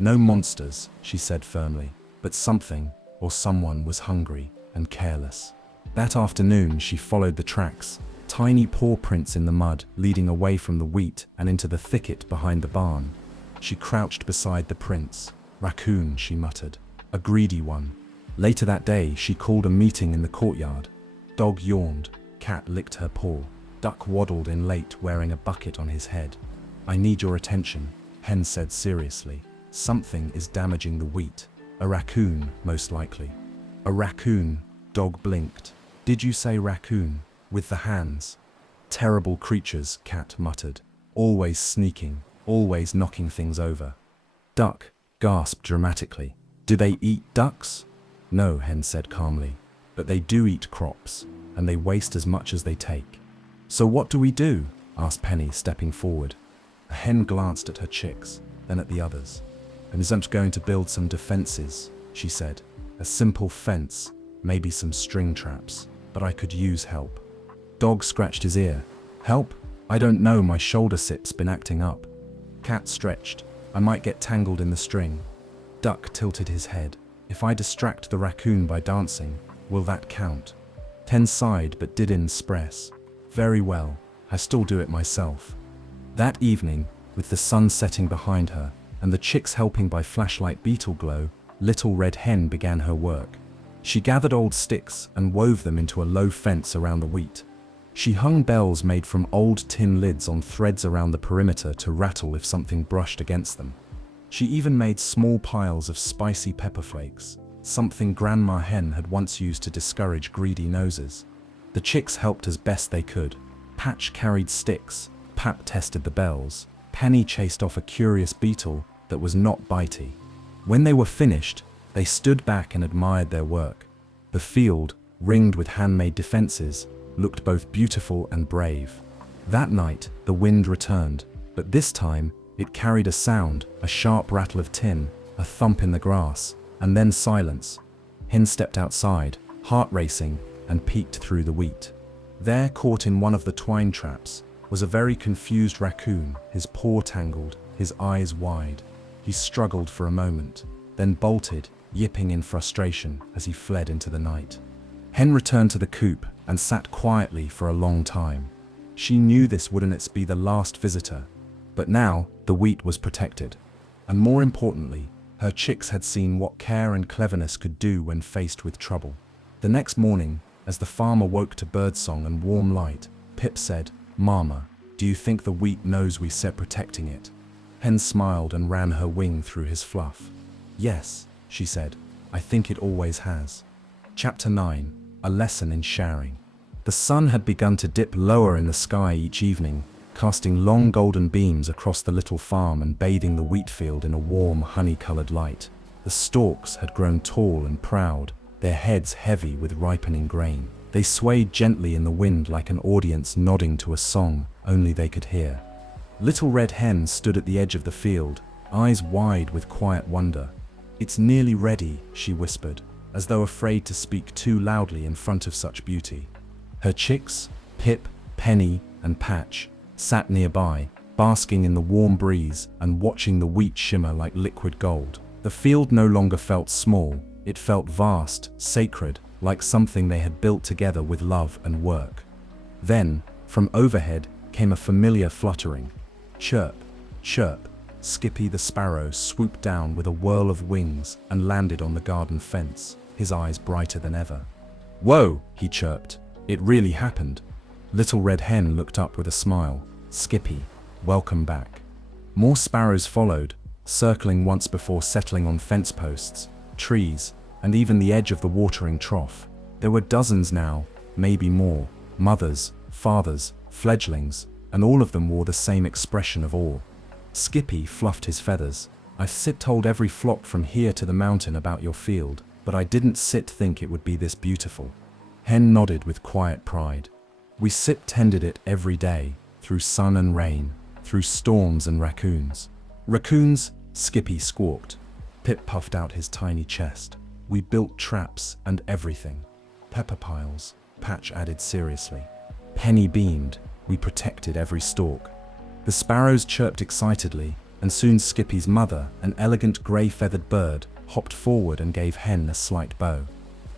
"No monsters," she said firmly, "but something or someone was hungry and careless." That afternoon she followed the tracks, tiny paw prints in the mud leading away from the wheat and into the thicket behind the barn. She crouched beside the prints. "Raccoon," she muttered. "A greedy one." Later that day she called a meeting in the courtyard. Dog yawned, Cat licked her paw. Duck waddled in late wearing a bucket on his head. "I need your attention," Hen said seriously. Something is damaging the wheat. A raccoon, most likely. A raccoon, Dog blinked. Did you say raccoon? With the hands. Terrible creatures, Cat muttered. Always sneaking, always knocking things over. Duck gasped dramatically. Do they eat ducks? No, Hen said calmly. But they do eat crops, and they waste as much as they take. So what do we do? Asked Penny, stepping forward. A hen glanced at her chicks, then at the others. I'm going to build some defenses, she said. A simple fence, maybe some string traps, but I could use help. Dog scratched his ear. Help? I don't know, my shoulder sip's been acting up. Cat stretched. I might get tangled in the string. Duck tilted his head. If I distract the raccoon by dancing, will that count? Hen sighed but didn't express. Very well, I still do it myself. That evening, with the sun setting behind her, and the chicks helping by flashlight beetle glow, Little Red Hen began her work. She gathered old sticks and wove them into a low fence around the wheat. She hung bells made from old tin lids on threads around the perimeter to rattle if something brushed against them. She even made small piles of spicy pepper flakes, something Grandma Hen had once used to discourage greedy noses. The chicks helped as best they could. Patch carried sticks, Pap tested the bells, Penny chased off a curious beetle that was not bitey. When they were finished, they stood back and admired their work. The field, ringed with handmade defenses, looked both beautiful and brave. That night, the wind returned, but this time, it carried a sound, a sharp rattle of tin, a thump in the grass, and then silence. Hen stepped outside, heart racing, and peeked through the wheat. There, caught in one of the twine traps, was a very confused raccoon, his paw tangled, his eyes wide. He struggled for a moment, then bolted, yipping in frustration as he fled into the night. Hen returned to the coop and sat quietly for a long time. She knew this wouldn't be the last visitor, but now the wheat was protected. And more importantly, her chicks had seen what care and cleverness could do when faced with trouble. The next morning, as the farmer woke to birdsong and warm light, Pip said, Mama, do you think the wheat knows we said protecting it? Hen smiled and ran her wing through his fluff. Yes, she said, I think it always has. Chapter 9, A Lesson in Sharing. The sun had begun to dip lower in the sky each evening, casting long golden beams across the little farm and bathing the wheat field in a warm, honey-colored light. The stalks had grown tall and proud, their heads heavy with ripening grain. They swayed gently in the wind like an audience nodding to a song only they could hear. Little Red Hen stood at the edge of the field, eyes wide with quiet wonder. It's nearly ready, she whispered, as though afraid to speak too loudly in front of such beauty. Her chicks, Pip, Penny, and Patch, sat nearby, basking in the warm breeze and watching the wheat shimmer like liquid gold. The field no longer felt small, it felt vast, sacred, like something they had built together with love and work. Then, from overhead, came a familiar fluttering. Chirp, chirp. Skippy the sparrow swooped down with a whirl of wings and landed on the garden fence, his eyes brighter than ever. Whoa, he chirped. It really happened. Little Red Hen looked up with a smile. Skippy, welcome back. More sparrows followed, circling once before settling on fence posts, trees, and even the edge of the watering trough. There were dozens now, maybe more, mothers, fathers, fledglings, and all of them wore the same expression of awe. Skippy fluffed his feathers. I've told every flock from here to the mountain about your field, but I didn't think it would be this beautiful. Hen nodded with quiet pride. We tended it every day, through sun and rain, through storms and raccoons. Raccoons, Skippy squawked. Pip puffed out his tiny chest. We built traps and everything. Pepper piles, Patch added seriously. Penny beamed. We protected every stalk. The sparrows chirped excitedly, and soon Skippy's mother, an elegant grey-feathered bird, hopped forward and gave Hen a slight bow.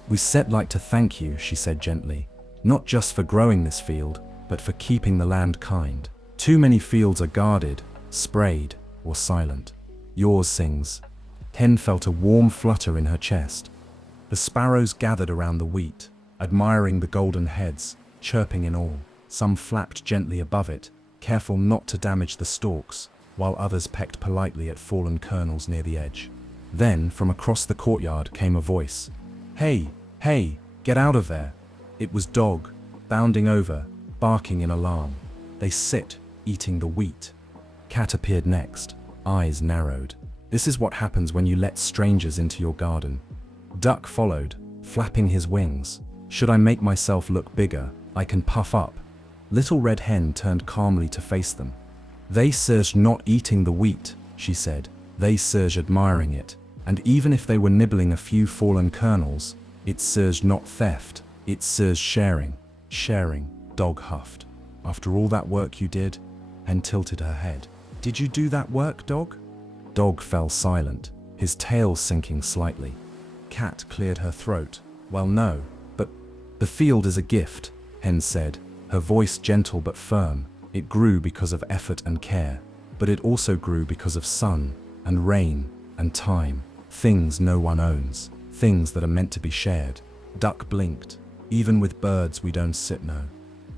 We like to thank you, she said gently, not just for growing this field, but for keeping the land kind. Too many fields are guarded, sprayed, or silent. Yours sings. Hen felt a warm flutter in her chest. The sparrows gathered around the wheat, admiring the golden heads, chirping in awe. Some flapped gently above it, careful not to damage the stalks, while others pecked politely at fallen kernels near the edge. Then, from across the courtyard came a voice. "Hey, hey, get out of there!" It was Dog, bounding over, barking in alarm. "They sit, eating the wheat." Cat appeared next, eyes narrowed. "This is what happens when you let strangers into your garden." Duck followed, flapping his wings. "Should I make myself look bigger, I can puff up." Little Red Hen turned calmly to face them. "They surged not eating the wheat," she said. "They surged admiring it, and even if they were nibbling a few fallen kernels, it surged not theft, it surged sharing." "Sharing," Dog huffed. "After all that work you did?" Hen tilted her head. "Did you do that work, Dog?" Dog fell silent, his tail sinking slightly. Cat cleared her throat. "Well, no, but the field is a gift," Hen said, her voice gentle but firm. "It grew because of effort and care, but it also grew because of sun and rain and time. Things no one owns, things that are meant to be shared." Duck blinked. "Even with birds we don't sit no."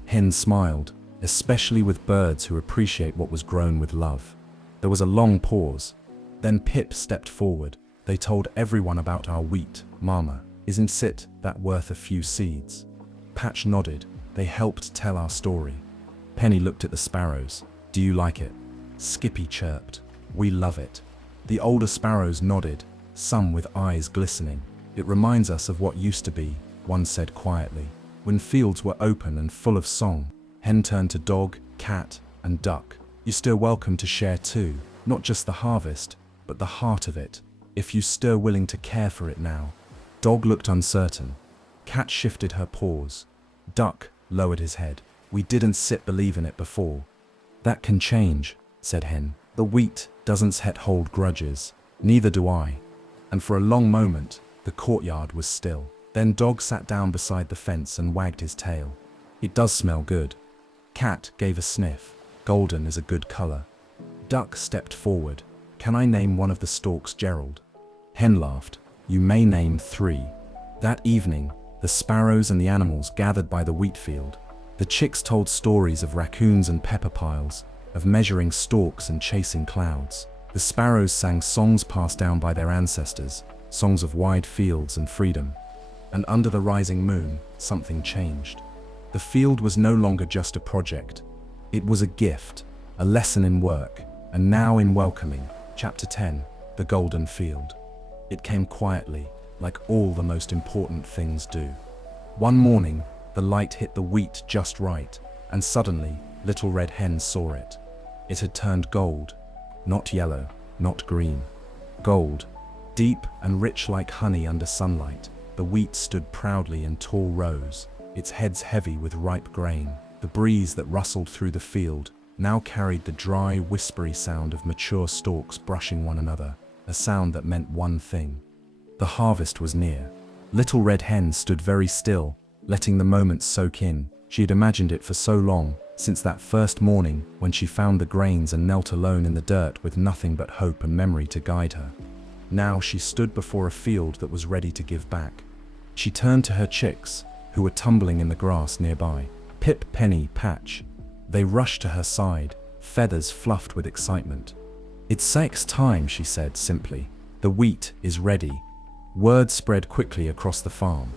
Hen smiled, "Especially with birds who appreciate what was grown with love." There was a long pause. Then Pip stepped forward. "They told everyone about our wheat, Mama. Isn't it that worth a few seeds?" Patch nodded. "They helped tell our story." Penny looked at the sparrows. "Do you like it?" Skippy chirped. "We love it." The older sparrows nodded, some with eyes glistening. "It reminds us of what used to be," one said quietly, "when fields were open and full of song." Hen turned to Dog, Cat, and Duck. "You're still welcome to share too, not just the harvest, but the heart of it, if you stir willing to care for it now." Dog looked uncertain. Cat shifted her paws. Duck lowered his head. "We didn't believe in it before." "That can change," said Hen. "The wheat doesn't hold grudges. Neither do I." And for a long moment, the courtyard was still. Then Dog sat down beside the fence and wagged his tail. "It does smell good." Cat gave a sniff. "Golden is a good color." Duck stepped forward. "Can I name one of the stalks Gerald?" Hen laughed. "You may name 3. That evening, the sparrows and the animals gathered by the wheat field. The chicks told stories of raccoons and pepper piles, of measuring stalks and chasing clouds. The sparrows sang songs passed down by their ancestors, songs of wide fields and freedom. And under the rising moon, something changed. The field was no longer just a project. It was a gift, a lesson in work, and now in welcoming. Chapter 10, The Golden Field. It came quietly, like all the most important things do. One morning, the light hit the wheat just right, and suddenly, Little Red Hen saw it. It had turned gold. Not yellow, not green. Gold, deep and rich like honey under sunlight. The wheat stood proudly in tall rows, its heads heavy with ripe grain. The breeze that rustled through the field now carried the dry, whispery sound of mature stalks brushing one another, a sound that meant one thing. The harvest was near. Little Red Hen stood very still, letting the moment soak in. She had imagined it for so long, since that first morning when she found the grains and knelt alone in the dirt with nothing but hope and memory to guide her. Now she stood before a field that was ready to give back. She turned to her chicks, who were tumbling in the grass nearby. Pip, Penny, Patch. They rushed to her side, feathers fluffed with excitement. "It's sex time," she said simply. "The wheat is ready." Word spread quickly across the farm.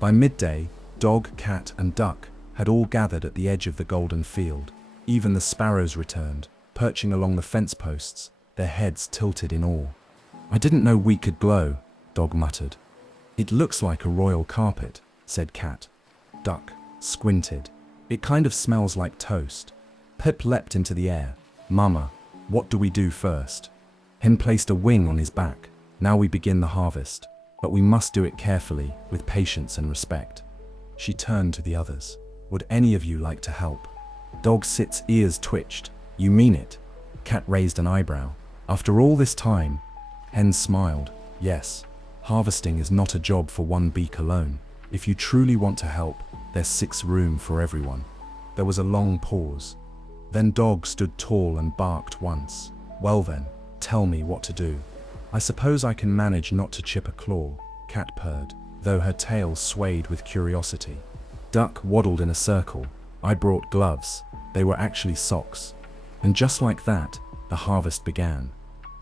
By midday, Dog, Cat, and Duck had all gathered at the edge of the golden field. Even the sparrows returned, perching along the fence posts, their heads tilted in awe. "I didn't know wheat could glow," Dog muttered. "It looks like a royal carpet," said Cat. Duck squinted. "It kind of smells like toast." Pip leapt into the air. "Mama, what do we do first?" Hen placed a wing on his back. "Now we begin the harvest, but we must do it carefully, with patience and respect." She turned to the others. "Would any of you like to help?" Dog Sit's ears twitched. "You mean it?" Cat raised an eyebrow. "After all this time?" Hen smiled. "Yes. Harvesting is not a job for one beak alone. If you truly want to help, there's 6 room for everyone." There was a long pause. Then Dog stood tall and barked once. "Well then, tell me what to do." "I suppose I can manage not to chip a claw," Cat purred, though her tail swayed with curiosity. Duck waddled in a circle. "I brought gloves. They were actually socks." And just like that, the harvest began.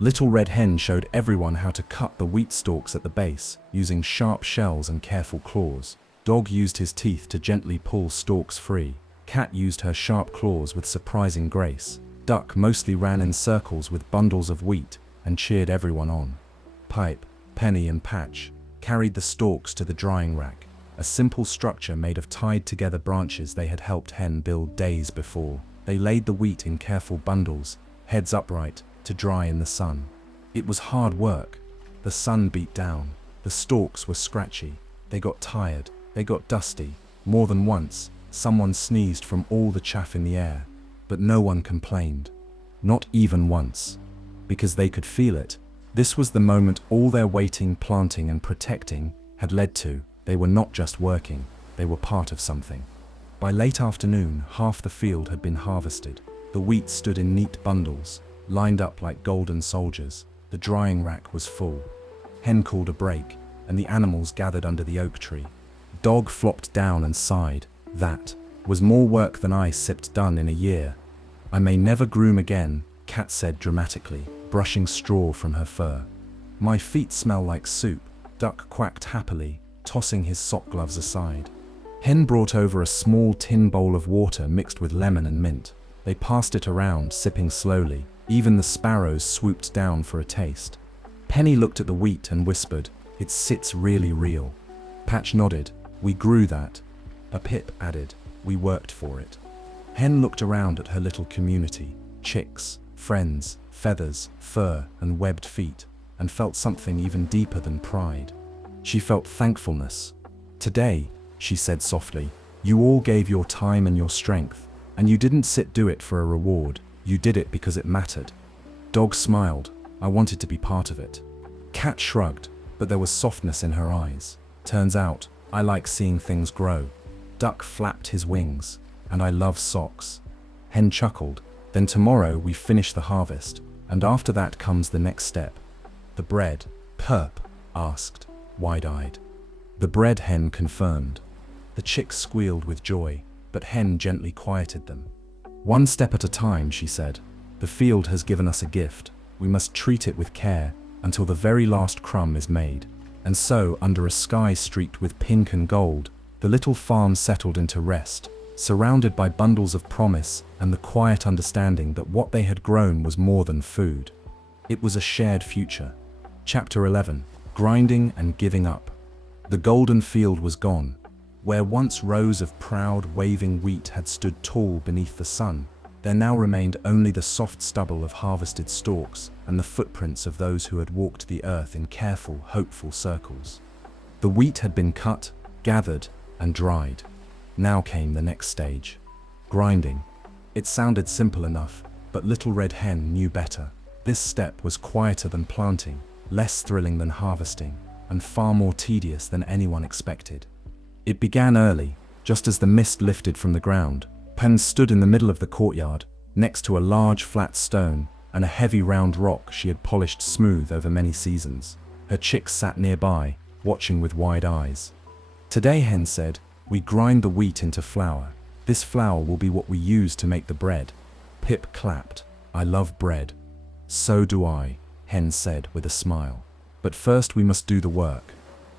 Little Red Hen showed everyone how to cut the wheat stalks at the base, using sharp shells and careful claws. Dog used his teeth to gently pull stalks free. Cat used her sharp claws with surprising grace. Duck mostly ran in circles with bundles of wheat and cheered everyone on. Pipe, Penny, and Patch carried the stalks to the drying rack, a simple structure made of tied-together branches they had helped Hen build days before. They laid the wheat in careful bundles, heads upright, to dry in the sun. It was hard work. The sun beat down. The stalks were scratchy. They got tired. They got dusty. More than once, someone sneezed from all the chaff in the air. But no one complained. Not even once. Because they could feel it. This was the moment all their waiting, planting, and protecting had led to. They were not just working. They were part of something. By late afternoon, half the field had been harvested. The wheat stood in neat bundles, lined up like golden soldiers. The drying rack was full. Hen called a break, and the animals gathered under the oak tree. Dog flopped down and sighed. That was more work than I sipped done in a year. I may never groom again, Cat said dramatically, brushing straw from her fur. My feet smell like soup, Duck quacked happily, tossing his sock gloves aside. Hen brought over a small tin bowl of water mixed with lemon and mint. They passed it around, sipping slowly. Even the sparrows swooped down for a taste. Penny looked at the wheat and whispered, "It sits really real." Patch nodded. "We grew that." A Pip added, "We worked for it." Hen looked around at her little community, chicks, friends, feathers, fur, and webbed feet, and felt something even deeper than pride. She felt thankfulness. "Today," she said softly, "you all gave your time and your strength, and you didn't do it for a reward. You did it because it mattered." Dog smiled. "I wanted to be part of it." Cat shrugged, but there was softness in her eyes. "Turns out, I like seeing things grow." Duck flapped his wings. "And I love socks." Hen chuckled. "Then tomorrow we finish the harvest, and after that comes the next step." "The bread?" Perp asked, wide-eyed. "The bread," Hen confirmed. The chicks squealed with joy, but Hen gently quieted them. "One step at a time," she said. "The field has given us a gift. We must treat it with care until the very last crumb is made." And so, under a sky streaked with pink and gold, the little farm settled into rest, surrounded by bundles of promise and the quiet understanding that what they had grown was more than food. It was a shared future. Chapter 11. Grinding and Giving Up. The golden field was gone. Where once rows of proud, waving wheat had stood tall beneath the sun, there now remained only the soft stubble of harvested stalks and the footprints of those who had walked the earth in careful, hopeful circles. The wheat had been cut, gathered, and dried. Now came the next stage. Grinding. It sounded simple enough, but Little Red Hen knew better. This step was quieter than planting, less thrilling than harvesting, and far more tedious than anyone expected. It began early, just as the mist lifted from the ground. Pen stood in the middle of the courtyard, next to a large flat stone and a heavy round rock she had polished smooth over many seasons. Her chicks sat nearby, watching with wide eyes. "Today," Hen said, "we grind the wheat into flour. This flour will be what we use to make the bread." Pip clapped. "I love bread." "So do I," Hen said with a smile. "But first we must do the work."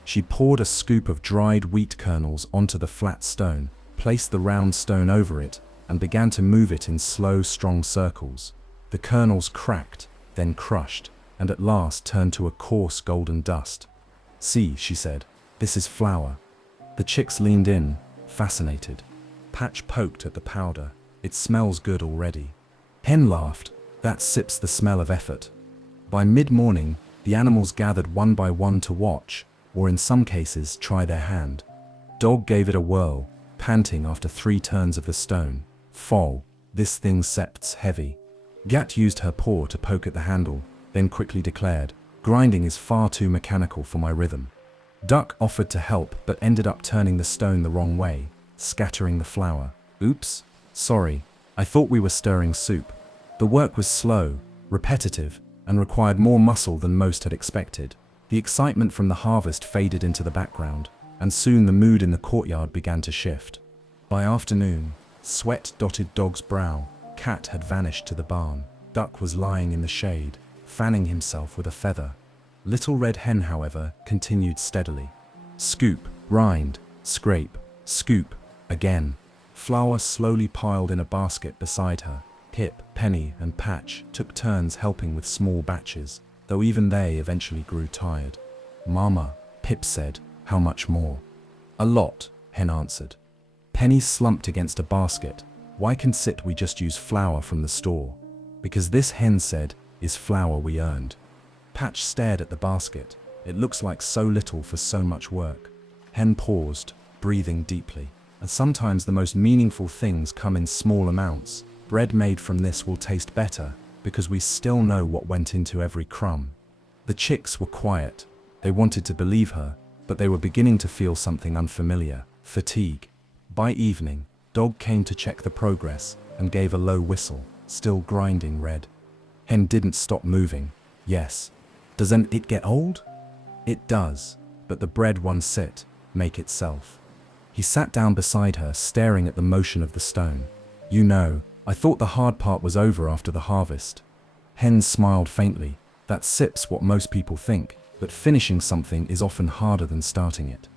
She poured a scoop of dried wheat kernels onto the flat stone, placed the round stone over it, and began to move it in slow, strong circles. The kernels cracked, then crushed, and at last turned to a coarse golden dust. "See," she said, "this is flour." The chicks leaned in, fascinated. Patch poked at the powder. "It smells good already." Hen laughed. "That sips the smell of effort." By mid-morning, the animals gathered one by one to watch, or in some cases try their hand. Dog gave it a whirl, panting after 3 turns of the stone. "Foll, this thing septs heavy." Gat used her paw to poke at the handle, then quickly declared, "Grinding is far too mechanical for my rhythm." Duck offered to help but ended up turning the stone the wrong way, scattering the flour. "Oops, sorry, I thought we were stirring soup." The work was slow, repetitive, and required more muscle than most had expected. The excitement from the harvest faded into the background, and soon the mood in the courtyard began to shift. By afternoon, sweat dotted Dog's brow. Cat had vanished to the barn. Duck was lying in the shade, fanning himself with a feather. Little Red Hen, however, continued steadily. Scoop, grind, scrape, scoop, again. Flour slowly piled in a basket beside her. Pip, Penny, and Patch took turns helping with small batches, though even they eventually grew tired. "Mama," Pip said, "how much more?" "A lot," Hen answered. Penny slumped against a basket. "Why can't we just use flour from the store?" "Because this," Hen said, "is flour we earned." Patch stared at the basket. "It looks like so little for so much work." Hen paused, breathing deeply. "And sometimes the most meaningful things come in small amounts. Bread made from this will taste better, because we still know what went into every crumb." The chicks were quiet. They wanted to believe her, but they were beginning to feel something unfamiliar: fatigue. By evening, Dog came to check the progress and gave a low whistle, still grinding red. Hen didn't stop moving. "Yes. Doesn't it get old?" "It does, but the bread won't sit, make itself." He sat down beside her, staring at the motion of the stone. "You know, I thought the hard part was over after the harvest." Hen smiled faintly. "That's what most people think, but finishing something is often harder than starting it."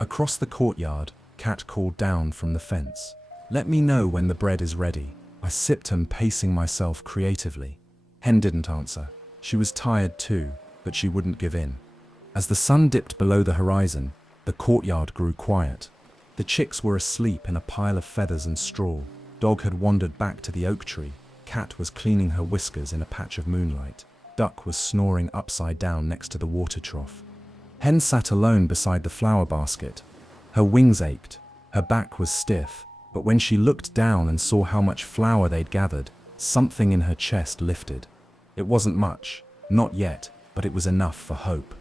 Across the courtyard, Cat called down from the fence. "Let me know when the bread is ready." I sipped and pacing myself creatively. Hen didn't answer. She was tired too, but she wouldn't give in. As the sun dipped below the horizon, the courtyard grew quiet. The chicks were asleep in a pile of feathers and straw. Dog had wandered back to the oak tree. Cat was cleaning her whiskers in a patch of moonlight. Duck was snoring upside down next to the water trough. Hen sat alone beside the flower basket. Her wings ached. Her back was stiff, but when she looked down and saw how much flour they'd gathered, something in her chest lifted. It wasn't much, not yet, but it was enough for hope.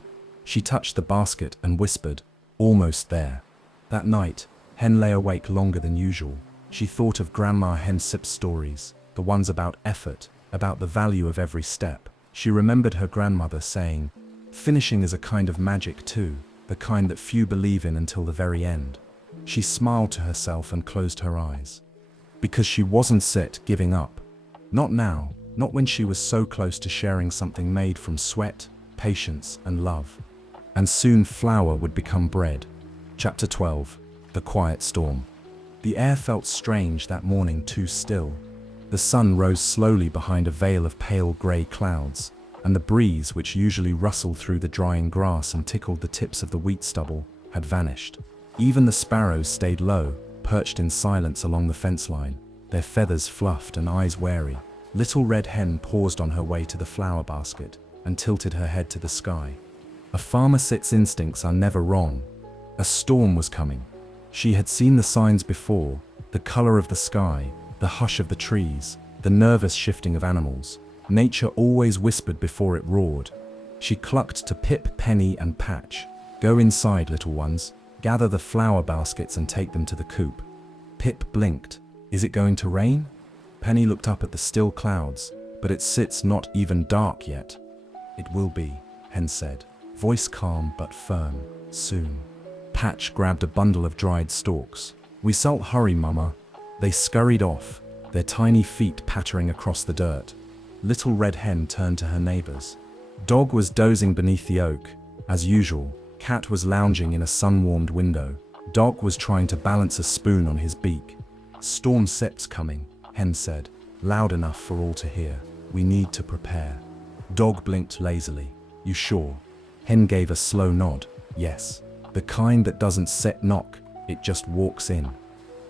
She touched the basket and whispered, "Almost there." That night, Hen lay awake longer than usual. She thought of Grandma Hen Sip's stories, the ones about effort, about the value of every step. She remembered her grandmother saying, "Finishing is a kind of magic too, the kind that few believe in until the very end." She smiled to herself and closed her eyes. Because she wasn't giving up. Not now, not when she was so close to sharing something made from sweat, patience, and love. And soon flour would become bread. Chapter 12. The Quiet Storm. The air felt strange that morning, too still. The sun rose slowly behind a veil of pale grey clouds, and the breeze, which usually rustled through the drying grass and tickled the tips of the wheat stubble, had vanished. Even the sparrows stayed low, perched in silence along the fence line, their feathers fluffed and eyes wary. Little Red Hen paused on her way to the flower basket and tilted her head to the sky. A farmer's instincts are never wrong. A storm was coming. She had seen the signs before: the color of the sky, the hush of the trees, the nervous shifting of animals. Nature always whispered before it roared. She clucked to Pip, Penny, and Patch. "Go inside, little ones. Gather the flower baskets and take them to the coop." Pip blinked. "Is it going to rain?" Penny looked up at the still clouds. "But it's not even dark yet." "It will be," Hen said, voice calm but firm. "Soon." Patch grabbed a bundle of dried stalks. "We shall hurry, Mama." They scurried off, their tiny feet pattering across the dirt. Little Red Hen turned to her neighbors. Dog was dozing beneath the oak. As usual, Cat was lounging in a sun-warmed window. Dog was trying to balance a spoon on his beak. "Storm's coming," Hen said, loud enough for all to hear. "We need to prepare." Dog blinked lazily. "You sure?" Hen gave a slow nod. "Yes. The kind that doesn't knock, it just walks in."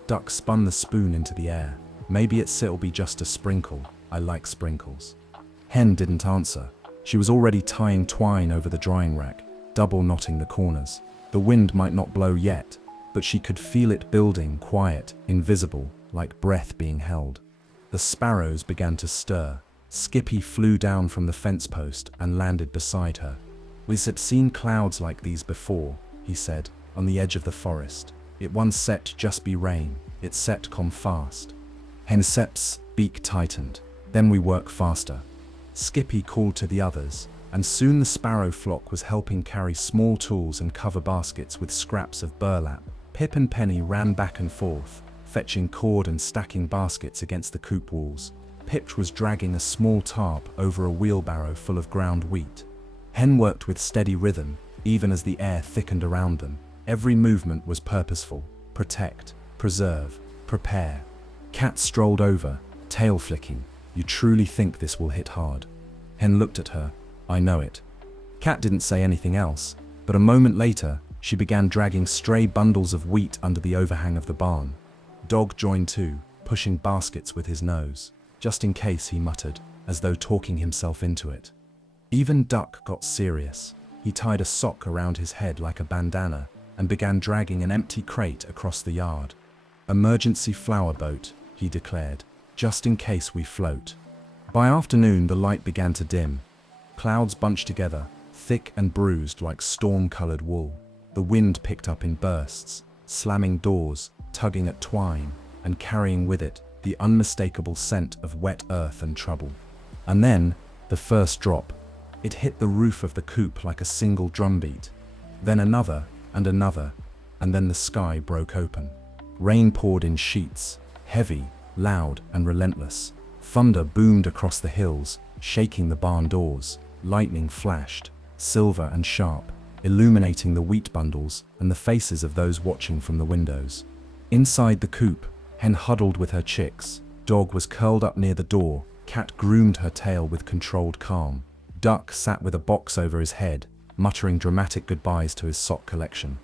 Duck spun the spoon into the air. "Maybe it'll be just a sprinkle. I like sprinkles." Hen didn't answer. She was already tying twine over the drying rack, double knotting the corners. The wind might not blow yet, but she could feel it building, quiet, invisible, like breath being held. The sparrows began to stir. Skippy flew down from the fence post and landed beside her. "We've seen clouds like these before," he said, "on the edge of the forest. It once just be rain. It come fast." Hensep's beak tightened. "Then we work faster." Skippy called to the others, and soon the sparrow flock was helping carry small tools and cover baskets with scraps of burlap. Pip and Penny ran back and forth, fetching cord and stacking baskets against the coop walls. Pip was dragging a small tarp over a wheelbarrow full of ground wheat. Hen worked with steady rhythm, even as the air thickened around them. Every movement was purposeful. Protect, preserve, prepare. Cat strolled over, tail flicking. You truly think this will hit hard? Hen looked at her. I know it. Cat didn't say anything else, but a moment later, she began dragging stray bundles of wheat under the overhang of the barn. Dog joined too, pushing baskets with his nose. Just in case, he muttered, as though talking himself into it. Even Duck got serious. He tied a sock around his head like a bandana and began dragging an empty crate across the yard. Emergency flower boat, he declared, just in case we float. By afternoon, the light began to dim. Clouds bunched together, thick and bruised like storm-colored wool. The wind picked up in bursts, slamming doors, tugging at twine, and carrying with it the unmistakable scent of wet earth and trouble. And then, the first drop. It hit the roof of the coop like a single drumbeat. Then another, and another, and then the sky broke open. Rain poured in sheets, heavy, loud, and relentless. Thunder boomed across the hills, shaking the barn doors. Lightning flashed, silver and sharp, illuminating the wheat bundles and the faces of those watching from the windows. Inside the coop, Hen huddled with her chicks. Dog was curled up near the door. Cat groomed her tail with controlled calm. Duck sat with a box over his head, muttering dramatic goodbyes to his sock collection.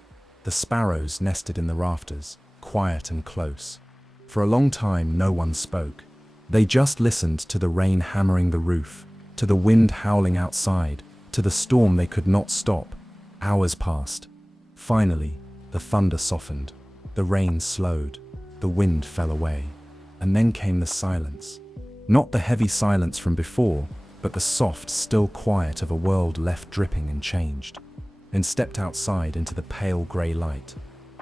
The sparrows nested in the rafters, quiet and close. For a long time, no one spoke. They just listened to the rain hammering the roof, to the wind howling outside, to the storm they could not stop. Hours passed. Finally, the thunder softened. The rain slowed. The wind fell away. And then came the silence. Not the heavy silence from before, but the soft, still quiet of a world left dripping and changed. Then stepped outside into the pale grey light.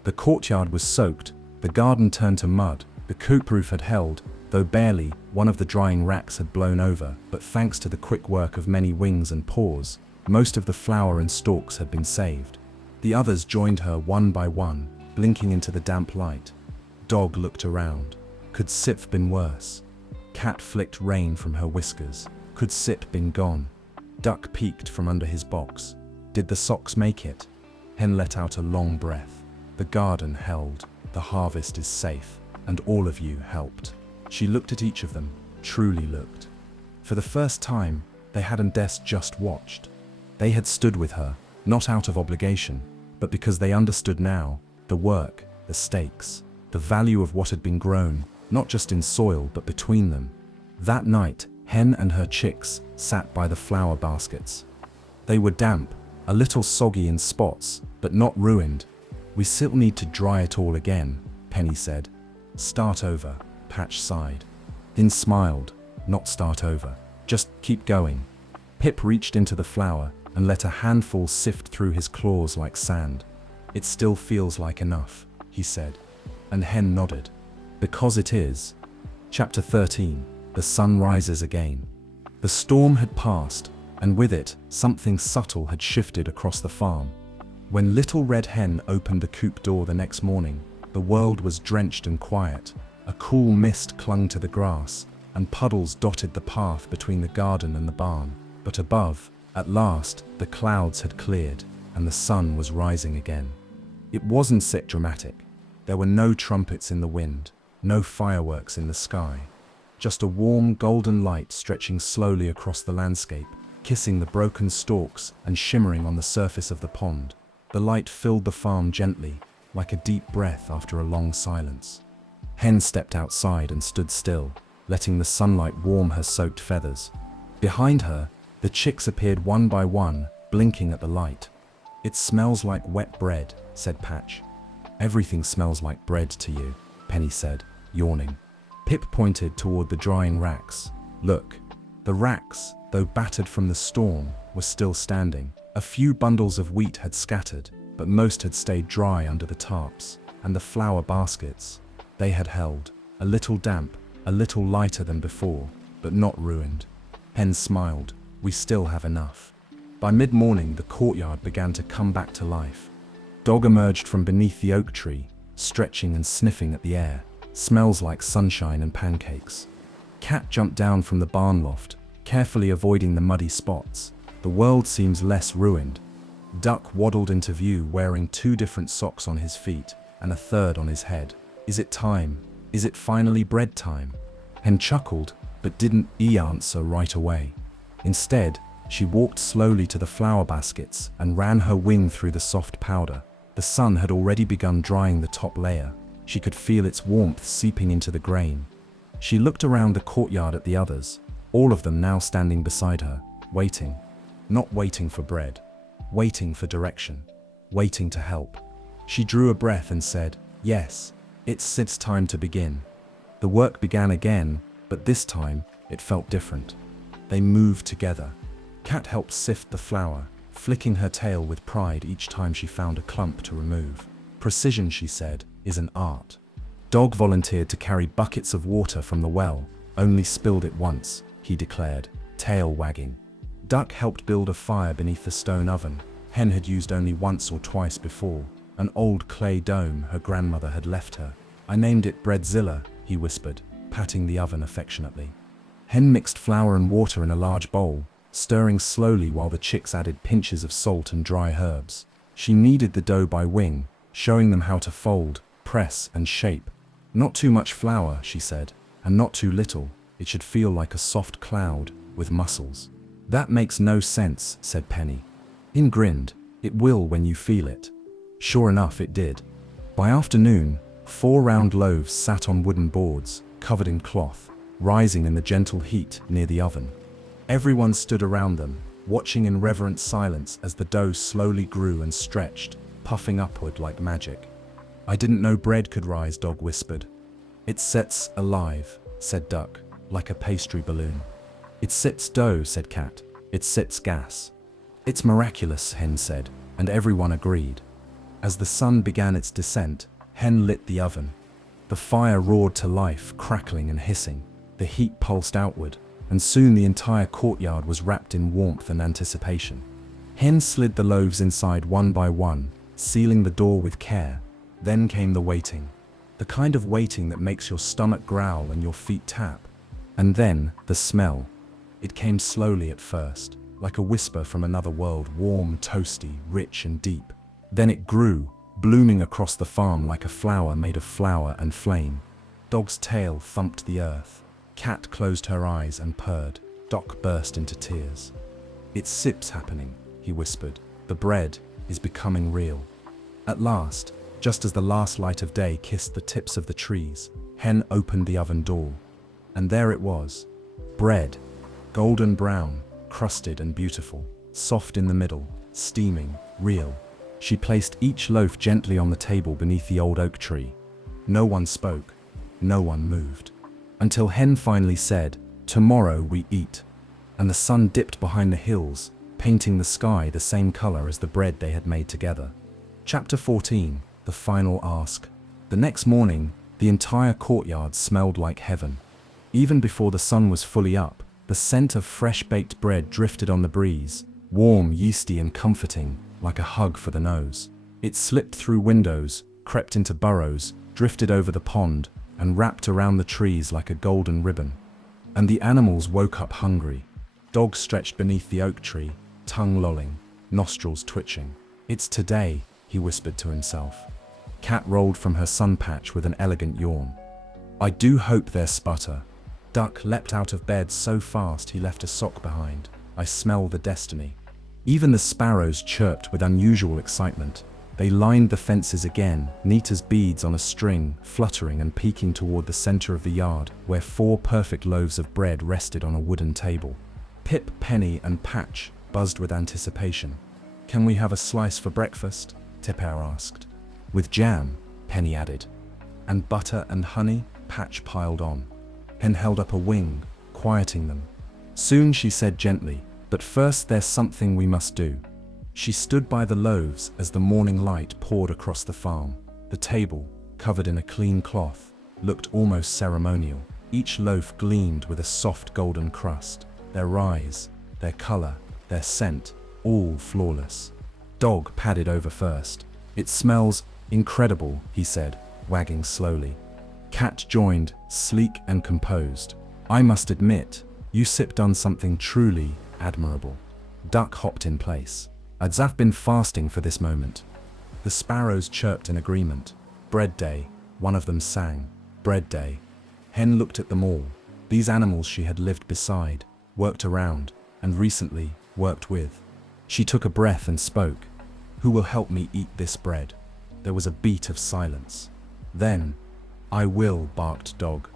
The courtyard was soaked, the garden turned to mud, the coop roof had held, though barely, one of the drying racks had blown over, but thanks to the quick work of many wings and paws, most of the flower and stalks had been saved. The others joined her one by one, blinking into the damp light. Dog looked around. Could Sip been worse? Cat flicked rain from her whiskers. Could Sip been gone? Duck peeked from under his box. Did the socks make it? Hen let out a long breath. The garden held. The harvest is safe, and all of you helped. She looked at each of them, truly looked. For the first time, they hadn't just watched. They had stood with her, not out of obligation, but because they understood now, the work, the stakes, the value of what had been grown, not just in soil but between them. That night, Hen and her chicks sat by the flower baskets. They were damp, a little soggy in spots, but not ruined. We still need to dry it all again, Penny said. Start over, Patch sighed. Then smiled. Not start over, just keep going. Pip reached into the flour and let a handful sift through his claws like sand. It still feels like enough, he said. And Hen nodded. Because it is. Chapter 13. The sun rises again. The storm had passed, and with it, something subtle had shifted across the farm. When Little Red Hen opened the coop door the next morning, the world was drenched and quiet. A cool mist clung to the grass, and puddles dotted the path between the garden and the barn. But above, at last, the clouds had cleared, and the sun was rising again. It wasn't sick dramatic. There were no trumpets in the wind, no fireworks in the sky. Just a warm golden light stretching slowly across the landscape, kissing the broken stalks and shimmering on the surface of the pond. The light filled the farm gently, like a deep breath after a long silence. Hen stepped outside and stood still, letting the sunlight warm her soaked feathers. Behind her, the chicks appeared one by one, blinking at the light. It smells like wet bread, said Patch. Everything smells like bread to you, Penny said, yawning. Pip pointed toward the drying racks. Look, the racks, though battered from the storm, were still standing. A few bundles of wheat had scattered, but most had stayed dry under the tarps, and the flower baskets. They had held, a little damp, a little lighter than before, but not ruined. Hen smiled. We still have enough. By mid-morning, the courtyard began to come back to life. Dog emerged from beneath the oak tree, stretching and sniffing at the air. Smells like sunshine and pancakes. Cat jumped down from the barn loft, carefully avoiding the muddy spots. The world seems less ruined. Duck waddled into view wearing 2 different socks on his feet and a third on his head. Is it time? Is it finally bread time? Hen chuckled, but didn't answer right away. Instead, she walked slowly to the flower baskets and ran her wing through the soft powder. The sun had already begun drying the top layer. She could feel its warmth seeping into the grain. She looked around the courtyard at the others, all of them now standing beside her, waiting. Not waiting for bread, waiting for direction, waiting to help. She drew a breath and said, "Yes, it's time to begin." The work began again, but this time it felt different. They moved together. Cat helped sift the flour, flicking her tail with pride each time she found a clump to remove. Precision, she said, is an art. Dog volunteered to carry buckets of water from the well, only spilled it once, he declared, tail wagging. Duck helped build a fire beneath the stone oven. Hen had used only once or twice before, an old clay dome her grandmother had left her. "I named it Breadzilla," he whispered, patting the oven affectionately. Hen mixed flour and water in a large bowl, stirring slowly while the chicks added pinches of salt and dry herbs. She kneaded the dough by wing, showing them how to fold, press, and shape. "Not too much flour," she said, "and not too little. It should feel like a soft cloud, with muscles." "That makes no sense," said Penny. Hen grinned. "It will when you feel it." Sure enough, it did. By afternoon, 4 round loaves sat on wooden boards, covered in cloth, rising in the gentle heat near the oven. Everyone stood around them, watching in reverent silence as the dough slowly grew and stretched, puffing upward like magic. "I didn't know bread could rise," Dog whispered. "It sets alive," said Duck, like a pastry balloon. "It sits dough," said Cat. "It sits gas." "It's miraculous," Hen said, and everyone agreed. As the sun began its descent, Hen lit the oven. The fire roared to life, crackling and hissing. The heat pulsed outward, and soon the entire courtyard was wrapped in warmth and anticipation. Hen slid the loaves inside one by one, sealing the door with care. Then came the waiting. The kind of waiting that makes your stomach growl and your feet tap. And then, the smell. It came slowly at first, like a whisper from another world, warm, toasty, rich and deep. Then it grew, blooming across the farm like a flower made of flour and flame. Dog's tail thumped the earth. Cat closed her eyes and purred. Doc burst into tears. "It's sips happening," he whispered. "The bread is becoming real." At last, just as the last light of day kissed the tips of the trees, Hen opened the oven door. And there it was. Bread. Golden brown, crusted and beautiful, soft in the middle, steaming, real. She placed each loaf gently on the table beneath the old oak tree. No one spoke. No one moved. Until Hen finally said, "Tomorrow we eat." And the sun dipped behind the hills, painting the sky the same color as the bread they had made together. Chapter 14. The Final Ask. The next morning, the entire courtyard smelled like heaven. Even before the sun was fully up, the scent of fresh-baked bread drifted on the breeze, warm, yeasty and comforting, like a hug for the nose. It slipped through windows, crept into burrows, drifted over the pond, and wrapped around the trees like a golden ribbon. And the animals woke up hungry. Dog stretched beneath the oak tree, tongue lolling, nostrils twitching. "It's today," he whispered to himself. Cat rolled from her sun patch with an elegant yawn. "I do hope there's sputter." Duck leapt out of bed so fast he left a sock behind. "I smell the destiny." Even the sparrows chirped with unusual excitement. They lined the fences again, neat as beads on a string, fluttering and peeking toward the center of the yard, where 4 perfect loaves of bread rested on a wooden table. Pip, Penny, and Patch buzzed with anticipation. "Can we have a slice for breakfast?" Tipper asked. "With jam," Penny added. "And butter and honey?" Patch piled on. Hen held up a wing, quieting them. "Soon," she said gently, "but first there's something we must do." She stood by the loaves as the morning light poured across the farm. The table, covered in a clean cloth, looked almost ceremonial. Each loaf gleamed with a soft golden crust, their rise, their color, their scent, all flawless. Dog padded over first. "It smells incredible," he said, wagging slowly. Cat joined, sleek and composed. I must admit, you sip done something truly admirable. Duck hopped in place. I'd been fasting for this moment. The sparrows chirped in agreement. Bread day, one of them sang. Bread day. Hen looked at them all. These animals she had lived beside, worked around, and recently worked with. She took a breath and spoke. Who will help me eat this bread? There was a beat of silence. Then, I will, barked Dog.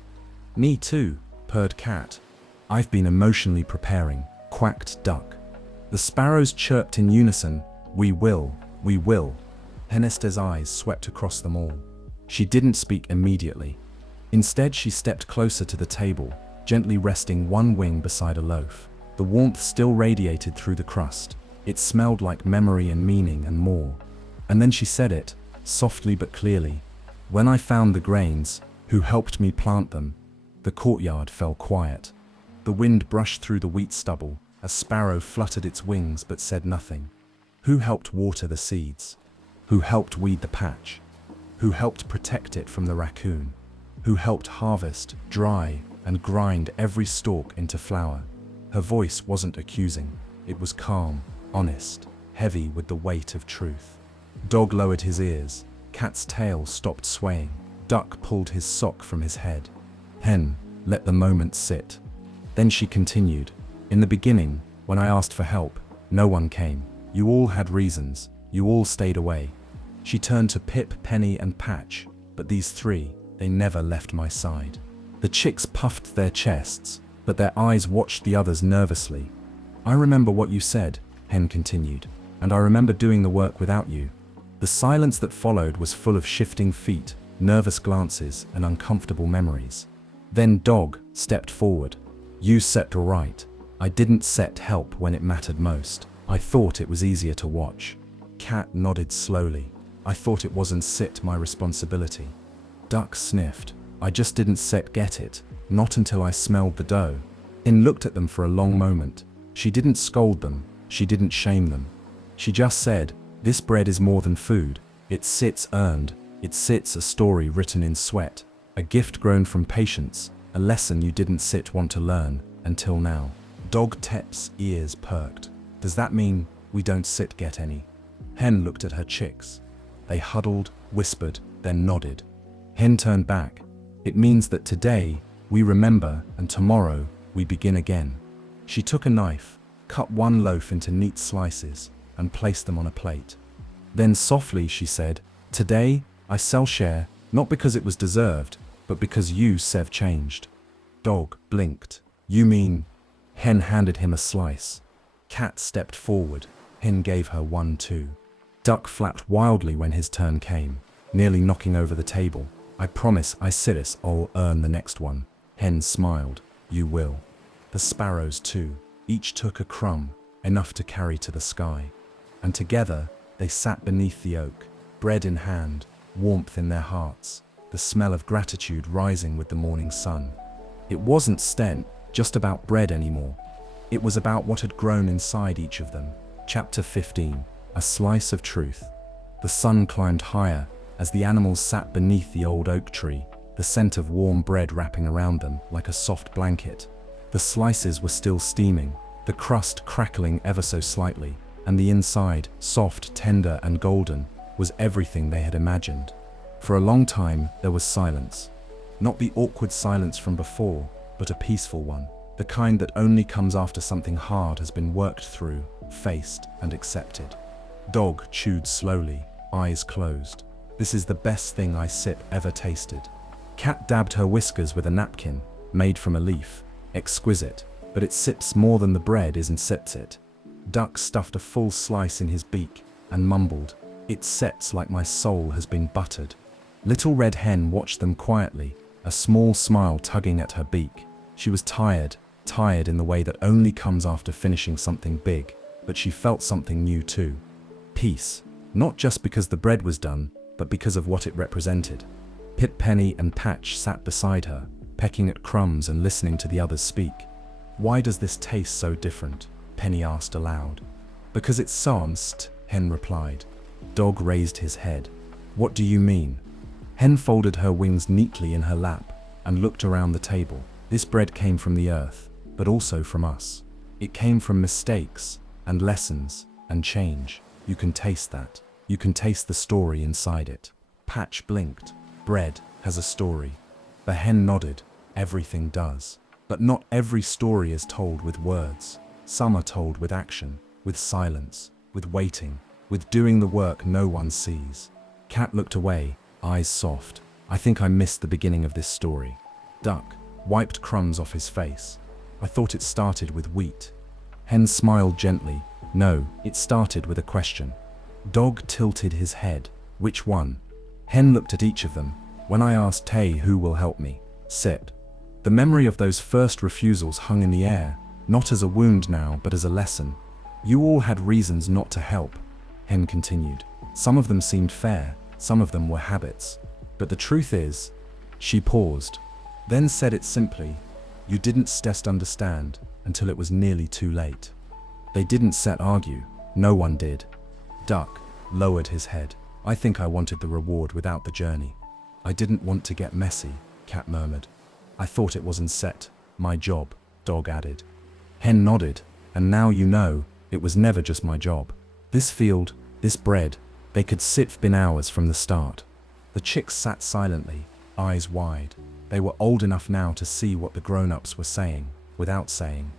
Me too, purred Cat. I've been emotionally preparing, quacked Duck. The sparrows chirped in unison. We will, we will. Heneste's eyes swept across them all. She didn't speak immediately. Instead, she stepped closer to the table, gently resting one wing beside a loaf. The warmth still radiated through the crust. It smelled like memory and meaning and more. And then she said it, softly but clearly. When I found the grains, who helped me plant them? The courtyard fell quiet. The wind brushed through the wheat stubble. A sparrow fluttered its wings but said nothing. Who helped water the seeds? Who helped weed the patch? Who helped protect it from the raccoon? Who helped harvest, dry, and grind every stalk into flour? Her voice wasn't accusing. It was calm, honest, heavy with the weight of truth. Dog lowered his ears. Cat's tail stopped swaying. Duck pulled his sock from his head. Hen let the moment sit. Then she continued. In the beginning, when I asked for help, no one came. You all had reasons. You all stayed away. She turned to Pip, Penny, and Patch, but these three, they never left my side. The chicks puffed their chests, but their eyes watched the others nervously. I remember what you said, Hen continued, and I remember doing the work without you. The silence that followed was full of shifting feet, nervous glances, and uncomfortable memories. Then Dog stepped forward. You set all right. I didn't set help when it mattered most. I thought it was easier to watch. Cat nodded slowly. I thought it wasn't sit my responsibility. Duck sniffed. I just didn't set get it, not until I smelled the dough. Hen looked at them for a long moment. She didn't scold them. She didn't shame them. She just said, this bread is more than food. It sits earned. It sits a story written in sweat. A gift grown from patience. A lesson you didn't sit want to learn, until now. Dog Tep's ears perked. Does that mean we don't sit get any? Hen looked at her chicks. They huddled, whispered, then nodded. Hen turned back. It means that today we remember and tomorrow we begin again. She took a knife, cut one loaf into neat slices, and placed them on a plate. Then softly she said, today I shall share, not because it was deserved, but because you, Sev, changed. Dog blinked. You mean? Hen handed him a slice. Cat stepped forward. Hen gave her one too. Duck flapped wildly when his turn came, nearly knocking over the table. I promise I Siris I'll earn the next one. Hen smiled. You will. The sparrows too. Each took a crumb, enough to carry to the sky. And together they sat beneath the oak, bread in hand, warmth in their hearts, the smell of gratitude rising with the morning sun. It wasn't just about bread anymore. It was about what had grown inside each of them. Chapter 15. A slice of truth. The sun climbed higher as the animals sat beneath the old oak tree, the scent of warm bread wrapping around them like a soft blanket. The slices were still steaming, the crust crackling ever so slightly, and the inside, soft, tender, and golden, was everything they had imagined. For a long time, there was silence. Not the awkward silence from before, but a peaceful one. The kind that only comes after something hard has been worked through, faced, and accepted. Dog chewed slowly, eyes closed. This is the best thing I sip ever tasted. Cat dabbed her whiskers with a napkin, made from a leaf. Exquisite, but it sips more than the bread isn't sips it. Duck stuffed a full slice in his beak, and mumbled, it sets like my soul has been buttered. Little Red Hen watched them quietly, a small smile tugging at her beak. She was tired in the way that only comes after finishing something big, but she felt something new too. Peace, not just because the bread was done, but because of what it represented. Pip, Penny, and Patch sat beside her, pecking at crumbs and listening to the others speak. Why does this taste so different? Penny asked aloud. Because it's sonst, Hen replied. Dog raised his head. What do you mean? Hen folded her wings neatly in her lap and looked around the table. This bread came from the earth, but also from us. It came from mistakes and lessons and change. You can taste that. You can taste the story inside it. Patch blinked. Bread has a story. The hen nodded. Everything does. But not every story is told with words. Some are told with action, with silence, with waiting, with doing the work no one sees. Cat looked away, eyes soft. I think I missed the beginning of this story. Duck wiped crumbs off his face. I thought it started with wheat. Hen smiled gently. No, it started with a question. Dog tilted his head. Which one? Hen looked at each of them. When I asked Tay who will help me, sit. The memory of those first refusals hung in the air, not as a wound now, but as a lesson. You all had reasons not to help, Hen continued. Some of them seemed fair, some of them were habits. But the truth is, she paused, then said it simply, you didn't just understand until it was nearly too late. They didn't set argue, no one did. Duck lowered his head. I think I wanted the reward without the journey. I didn't want to get messy, Cat murmured. I thought it wasn't set, my job, Dog added. Hen nodded, and now you know, it was never just my job. This field, this bread, they could sit in hours from the start. The chicks sat silently, eyes wide. They were old enough now to see what the grown-ups were saying, without saying.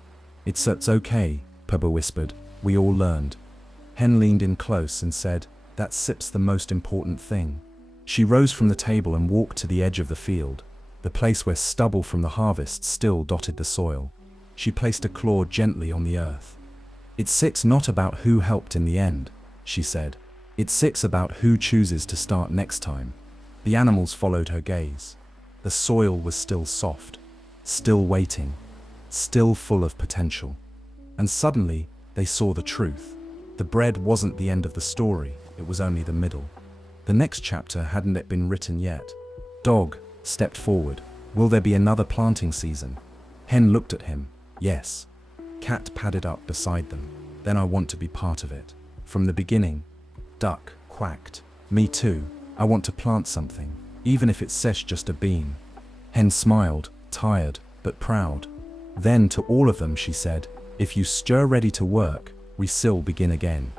It's okay, Pubba whispered. We all learned. Hen leaned in close and said, that sip's the most important thing. She rose from the table and walked to the edge of the field, the place where stubble from the harvest still dotted the soil. She placed a claw gently on the earth. It's six not about who helped in the end, she said. It's six about who chooses to start next time. The animals followed her gaze. The soil was still soft, still waiting, still full of potential. And suddenly, they saw the truth. The bread wasn't the end of the story, it was only the middle. The next chapter hadn't it been written yet. Dog stepped forward. Will there be another planting season? Hen looked at him. Yes. Cat padded up beside them. Then I want to be part of it. From the beginning. Duck quacked. Me too. I want to plant something, even if it's just a bean. Hen smiled, tired, but proud. Then to all of them she said, if you stir ready to work, we still begin again.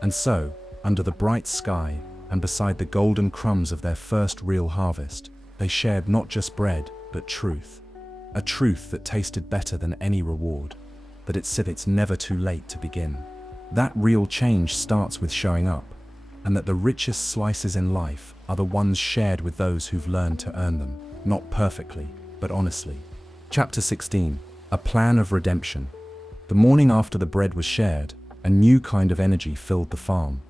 And so, under the bright sky, and beside the golden crumbs of their first real harvest, they shared not just bread, but truth. A truth that tasted better than any reward. That it's never too late to begin. That real change starts with showing up, and that the richest slices in life are the ones shared with those who've learned to earn them, not perfectly, but honestly. Chapter 16, A Plan of Redemption. The morning after the bread was shared, a new kind of energy filled the farm.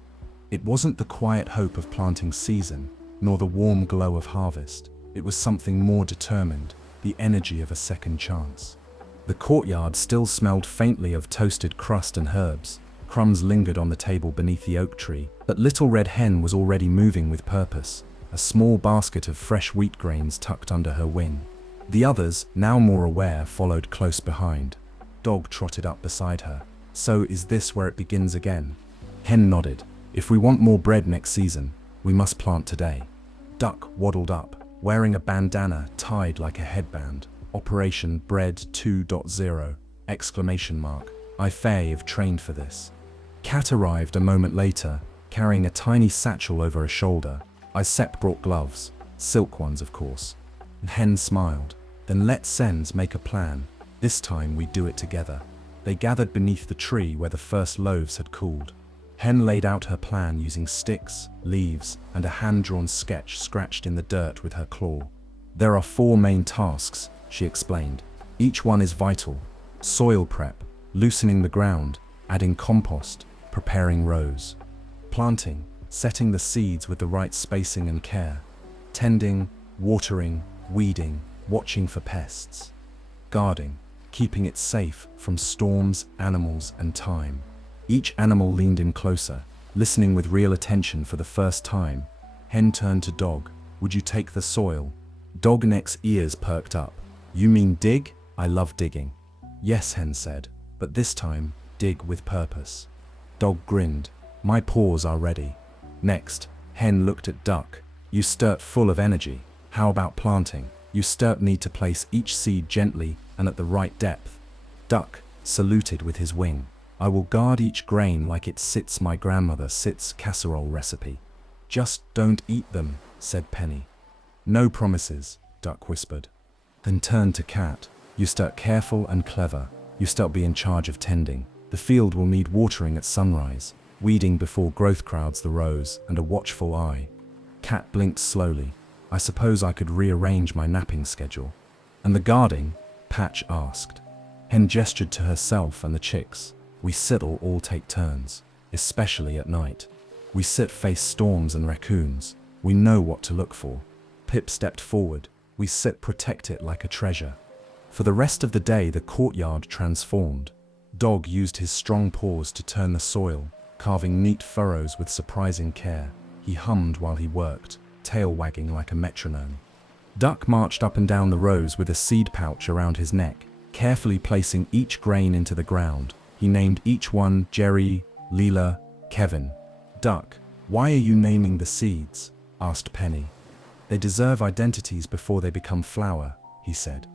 It wasn't the quiet hope of planting season, nor the warm glow of harvest. It was something more determined, the energy of a second chance. The courtyard still smelled faintly of toasted crust and herbs. Crumbs lingered on the table beneath the oak tree, but Little Red Hen was already moving with purpose, a small basket of fresh wheat grains tucked under her wing. The others, now more aware, followed close behind. Dog trotted up beside her. So is this where it begins again? Hen nodded. If we want more bread next season, we must plant today. Duck waddled up, wearing a bandana tied like a headband. Operation Bread 2.0! Exclamation mark. I have trained for this. Cat arrived a moment later, carrying a tiny satchel over her shoulder. Isep brought gloves, silk ones of course. Hen smiled. Then let's sens make a plan. This time we do it together. They gathered beneath the tree where the first loaves had cooled. Hen laid out her plan using sticks, leaves, and a hand-drawn sketch scratched in the dirt with her claw. There are 4 main tasks, she explained. Each one is vital. Soil prep, loosening the ground, adding compost, preparing rows. Planting, setting the seeds with the right spacing and care. Tending, watering, weeding, watching for pests. Guarding, keeping it safe from storms, animals, and time. Each animal leaned in closer, listening with real attention for the first time. Hen turned to Dog. Would you take the soil? Dog Neck's ears perked up. You mean dig? I love digging. Yes, Hen said, but this time, dig with purpose. Dog grinned. My paws are ready. Next, Hen looked at Duck. You start full of energy. How about planting? You still need to place each seed gently and at the right depth. Duck saluted with his wing. I will guard each grain like it sits my grandmother sits casserole recipe. Just don't eat them, said Penny. No promises, Duck whispered. Then turned to Cat. You start careful and clever. You start be in charge of tending. The field will need watering at sunrise, weeding before growth crowds the rows, and a watchful eye. Cat blinked slowly. I suppose I could rearrange my napping schedule. And the guarding? Patch asked. Hen gestured to herself and the chicks. We sit'll all take turns, especially at night. We sit face storms and raccoons. We know what to look for. Pip stepped forward. We sit protect it like a treasure. For the rest of the day the courtyard transformed. Dog used his strong paws to turn the soil, carving neat furrows with surprising care. He hummed while he worked, tail wagging like a metronome. Duck marched up and down the rows with a seed pouch around his neck, carefully placing each grain into the ground. He named each one Jerry, Leela, Kevin. Duck, why are you naming the seeds? Asked Penny. They deserve identities before they become flour, he said.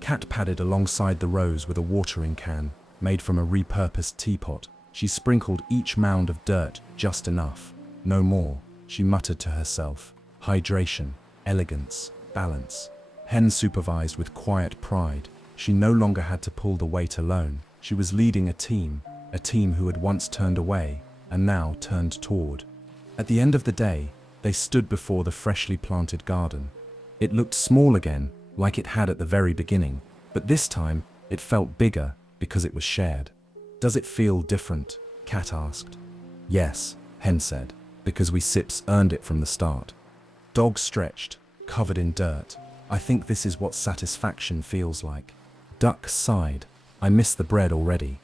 Cat padded alongside the rows with a watering can, made from a repurposed teapot. She sprinkled each mound of dirt just enough. No more, she muttered to herself. Hydration, elegance, balance. Hen supervised with quiet pride. She no longer had to pull the weight alone. She was leading a team who had once turned away and now turned toward. At the end of the day, they stood before the freshly planted garden. It looked small again, like it had at the very beginning, but this time it felt bigger because it was shared. Does it feel different? Cat asked. Yes, Hen said, because we Sips earned it from the start. Dog stretched, covered in dirt. I think this is what satisfaction feels like. Duck sighed. I miss the bread already.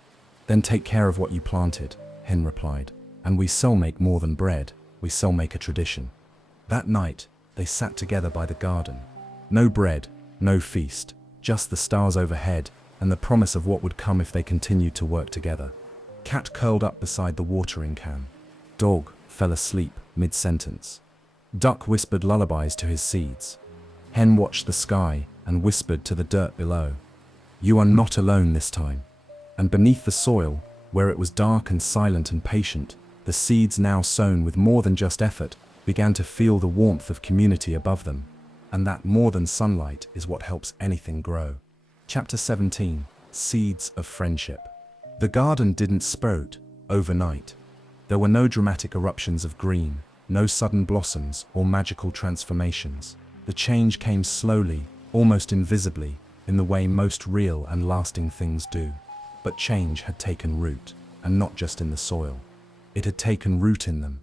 Then take care of what you planted, Hen replied. And we shall make more than bread, we shall make a tradition. That night, they sat together by the garden. No bread, no feast, just the stars overhead and the promise of what would come if they continued to work together. Cat curled up beside the watering can. Dog fell asleep mid-sentence. Duck whispered lullabies to his seeds. Hen watched the sky and whispered to the dirt below. You are not alone this time. And beneath the soil, where it was dark and silent and patient, the seeds now sown with more than just effort began to feel the warmth of community above them. And that more than sunlight is what helps anything grow. Chapter 17, Seeds of Friendship. The garden didn't sprout overnight. There were no dramatic eruptions of green, no sudden blossoms or magical transformations. The change came slowly, almost invisibly, in the way most real and lasting things do. But change had taken root, and not just in the soil. It had taken root in them.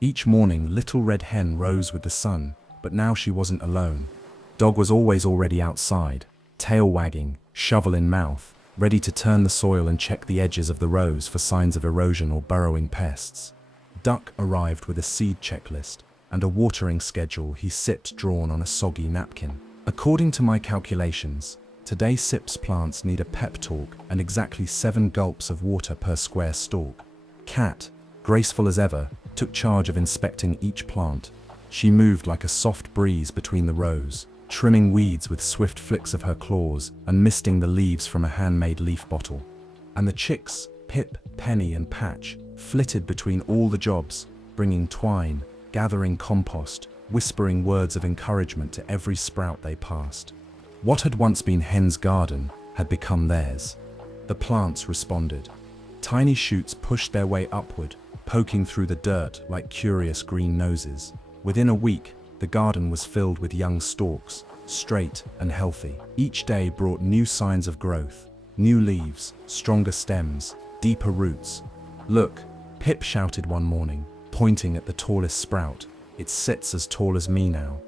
Each morning, Little Red Hen rose with the sun, but now she wasn't alone. Dog was already outside, tail wagging, shovel in mouth, ready to turn the soil and check the edges of the rows for signs of erosion or burrowing pests. Duck arrived with a seed checklist and a watering schedule he sipped drawn on a soggy napkin. According to my calculations, today Sip's plants need a pep talk and exactly 7 gulps of water per square stalk. Cat, graceful as ever, took charge of inspecting each plant. She moved like a soft breeze between the rows, trimming weeds with swift flicks of her claws and misting the leaves from a handmade leaf bottle. And the chicks, Pip, Penny and Patch, flitted between all the jobs, bringing twine, gathering compost, whispering words of encouragement to every sprout they passed. What had once been Hen's garden had become theirs. The plants responded. Tiny shoots pushed their way upward, poking through the dirt like curious green noses. Within a week, the garden was filled with young stalks, straight and healthy. Each day brought new signs of growth, new leaves, stronger stems, deeper roots. Look, Pip shouted one morning, pointing at the tallest sprout. It sits as tall as me now.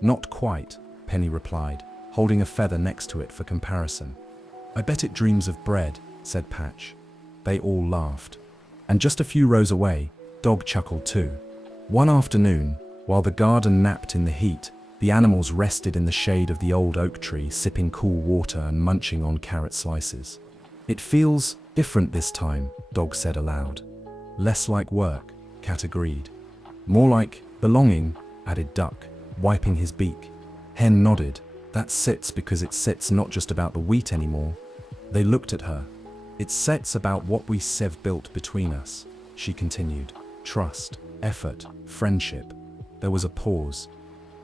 Not quite, Penny replied, holding a feather next to it for comparison. I bet it dreams of bread, said Patch. They all laughed. And just a few rows away, Dog chuckled too. One afternoon, while the garden napped in the heat, the animals rested in the shade of the old oak tree, sipping cool water and munching on carrot slices. It feels different this time, Dog said aloud. Less like work, Cat agreed. More like belonging, added Duck, wiping his beak. Hen nodded. That sits because it sits not just about the wheat anymore. They looked at her. It sets about what we have built between us, she continued. Trust, effort, friendship. There was a pause.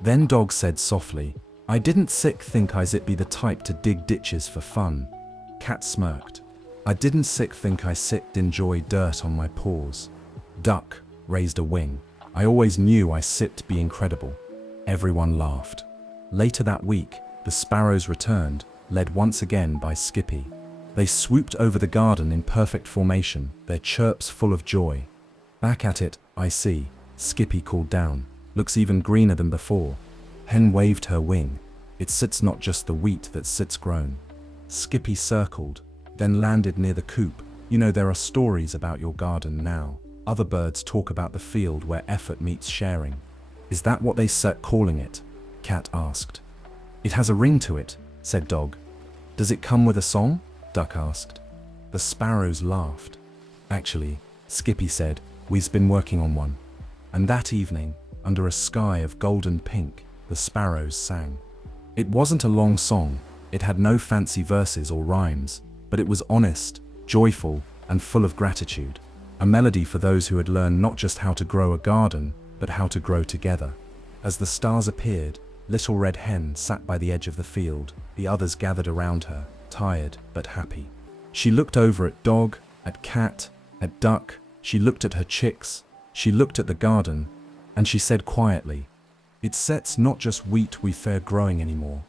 Then Dog said softly, I didn't think I'd be the type to dig ditches for fun. Cat smirked. I didn't think I enjoy dirt on my paws. Duck raised a wing. I always knew I be incredible. Everyone laughed. Later that week, the sparrows returned, led once again by Skippy. They swooped over the garden in perfect formation, their chirps full of joy. Back at it, I see, Skippy called down. Looks even greener than before. Hen waved her wing. It sits not just the wheat that sits grown. Skippy circled, then landed near the coop. You know there are stories about your garden now. Other birds talk about the field where effort meets sharing. Is that what they calling it? Cat asked. It has a ring to it, said Dog. Does it come with a song? Duck asked. The sparrows laughed. Actually, Skippy said, we've been working on one. And that evening, under a sky of golden pink, the sparrows sang. It wasn't a long song, it had no fancy verses or rhymes, but it was honest, joyful, and full of gratitude. A melody for those who had learned not just how to grow a garden, but how to grow together. As the stars appeared, Little Red Hen sat by the edge of the field. The others gathered around her, tired but happy. She looked over at Dog, at Cat, at Duck. She looked at her chicks. She looked at the garden, and she said quietly, it sets not just wheat we fair growing anymore,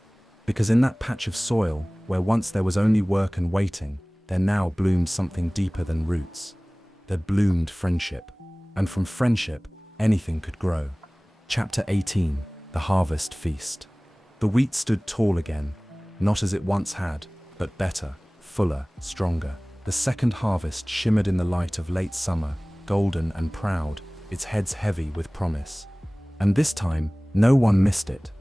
because in that patch of soil, where once there was only work and waiting, there now bloomed something deeper than roots. There bloomed friendship, and from friendship, anything could grow. Chapter 18, The Harvest Feast. The wheat stood tall again, not as it once had, but better, fuller, stronger. The second harvest shimmered in the light of late summer, golden and proud, its heads heavy with promise. And this time, no one missed it.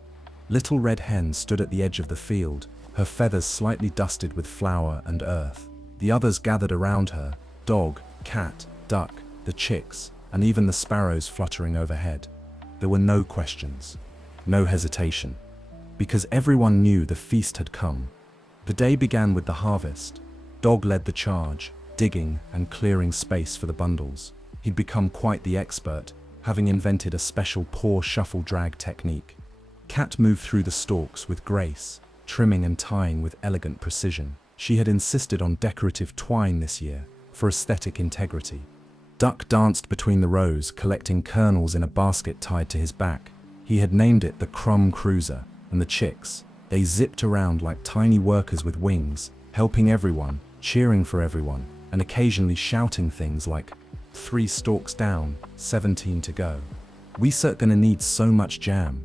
Little Red Hen stood at the edge of the field, her feathers slightly dusted with flour and earth. The others gathered around her, Dog, Cat, Duck, the chicks, and even the sparrows fluttering overhead. There were no questions, no hesitation, because everyone knew the feast had come. The day began with the harvest. Dog led the charge, digging and clearing space for the bundles. He'd become quite the expert, having invented a special paw shuffle drag technique. Cat moved through the stalks with grace, trimming and tying with elegant precision. She had insisted on decorative twine this year, for aesthetic integrity. Duck danced between the rows, collecting kernels in a basket tied to his back. He had named it the Crumb Cruiser, and the chicks, they zipped around like tiny workers with wings, helping everyone, cheering for everyone, and occasionally shouting things like, 3 stalks down, 17 to go. We gonna need so much jam.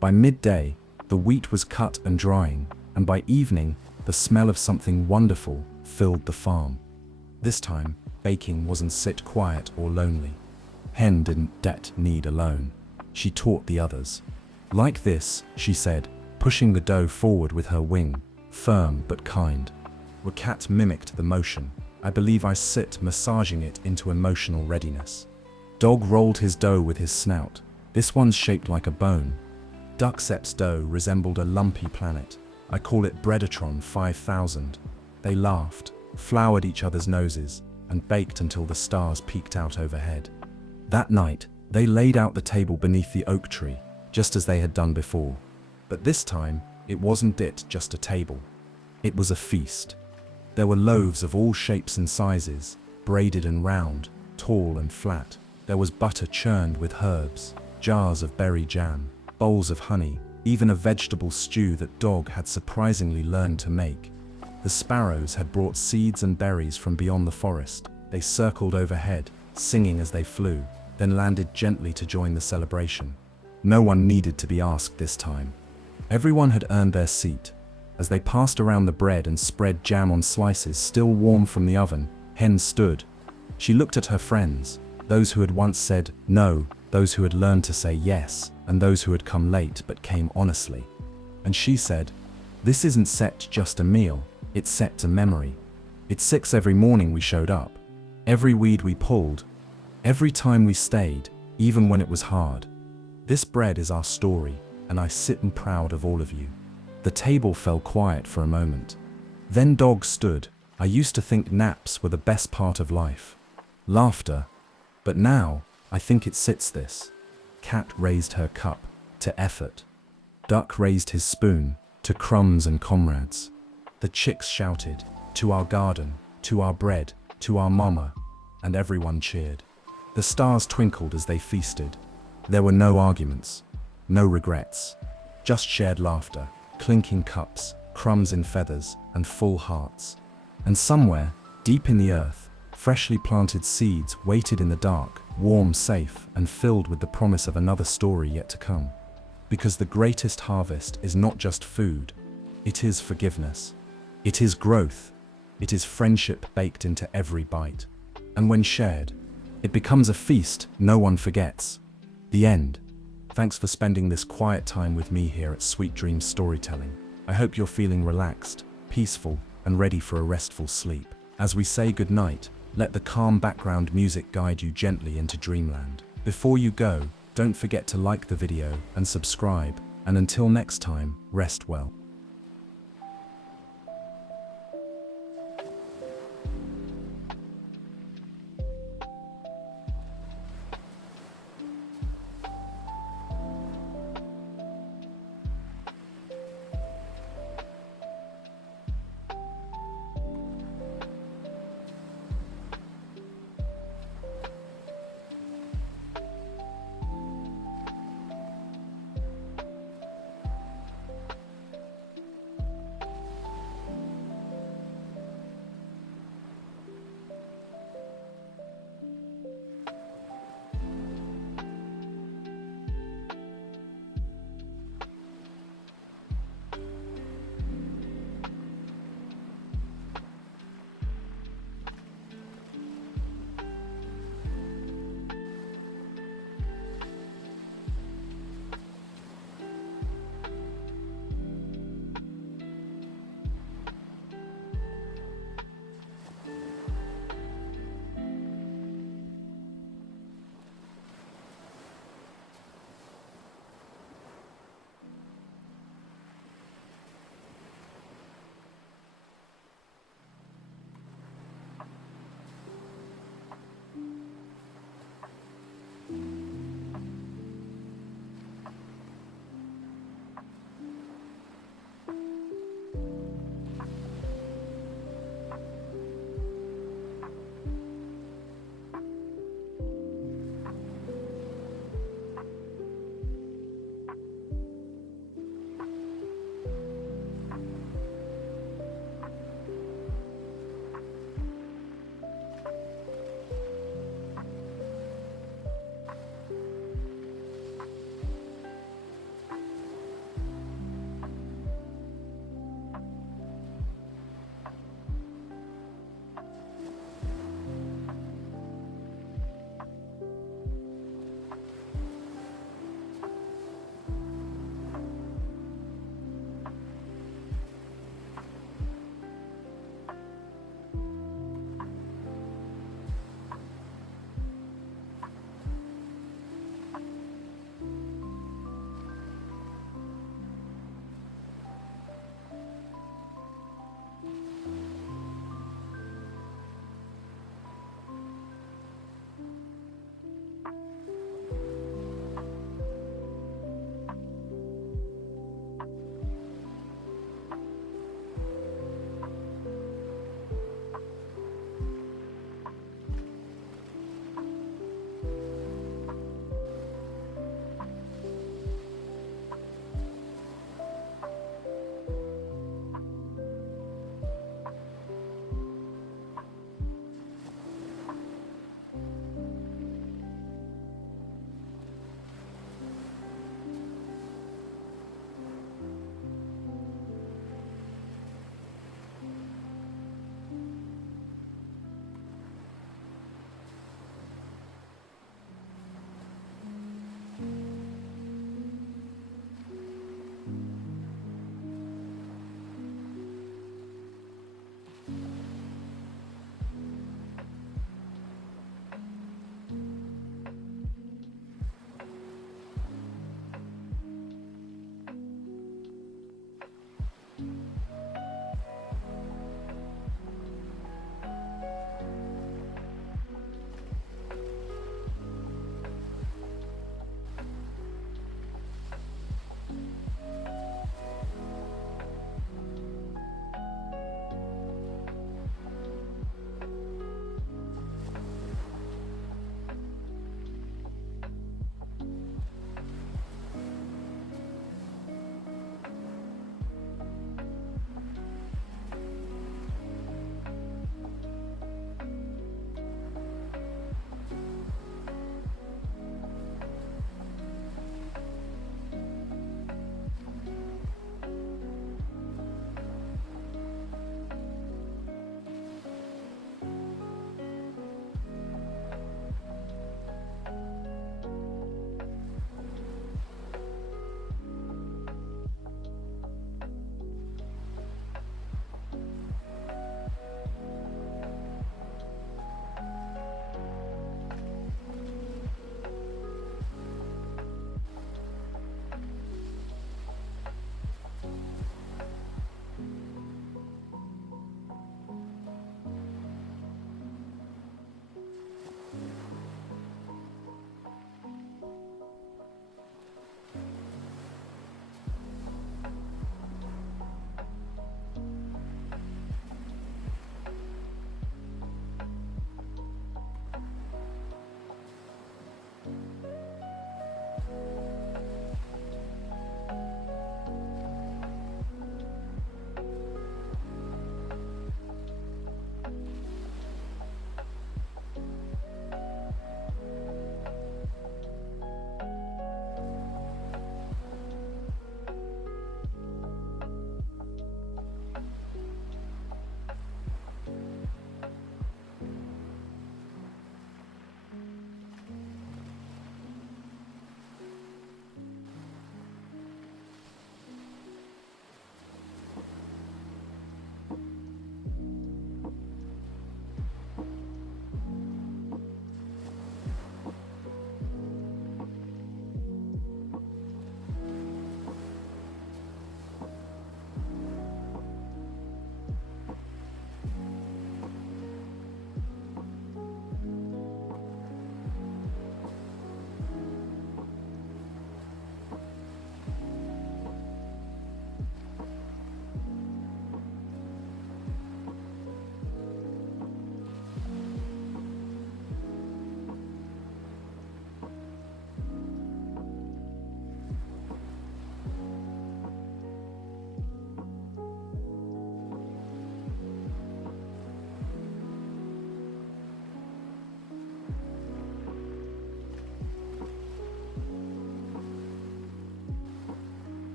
By midday, the wheat was cut and drying, and by evening, the smell of something wonderful filled the farm. This time, baking wasn't sit quiet or lonely. Hen didn't need alone. She taught the others. Like this, she said, pushing the dough forward with her wing, firm but kind. The cat mimicked the motion. I believe I sit massaging it into emotional readiness. Dog rolled his dough with his snout. This one's shaped like a bone. Duck's dough resembled a lumpy planet. I call it Breadatron 5000. They laughed, floured each other's noses, and baked until the stars peeked out overhead. That night, they laid out the table beneath the oak tree, just as they had done before. But this time, it wasn't just a table. It was a feast. There were loaves of all shapes and sizes, braided and round, tall and flat. There was butter churned with herbs, jars of berry jam, bowls of honey, even a vegetable stew that Dog had surprisingly learned to make. The sparrows had brought seeds and berries from beyond the forest. They circled overhead, singing as they flew, then landed gently to join the celebration. No one needed to be asked this time. Everyone had earned their seat. As they passed around the bread and spread jam on slices still warm from the oven, Hen stood. She looked at her friends, those who had once said no, those who had learned to say yes, and those who had come late but came honestly. And she said, this isn't set just a meal, it's set a memory. It's 6 every morning we showed up, every weed we pulled, every time we stayed, even when it was hard. This bread is our story, and I sit proud of all of you. The table fell quiet for a moment. Then Dog stood. I used to think naps were the best part of life. Laughter. But now, I think it sits this. Cat raised her cup to effort. Duck raised his spoon to crumbs and comrades. The chicks shouted, to our garden, to our bread, to our mama, and everyone cheered. The stars twinkled as they feasted. There were no arguments, no regrets, just shared laughter, clinking cups, crumbs in feathers, and full hearts. And somewhere, deep in the earth, freshly planted seeds waited in the dark, warm, safe, and filled with the promise of another story yet to come. Because the greatest harvest is not just food, it is forgiveness. It is growth. It is friendship baked into every bite. And when shared, it becomes a feast no one forgets. The end. Thanks for spending this quiet time with me here at Sweet Dreams Storytelling. I hope you're feeling relaxed, peaceful, and ready for a restful sleep. As we say goodnight, let the calm background music guide you gently into dreamland. Before you go, don't forget to like the video and subscribe, and until next time, rest well.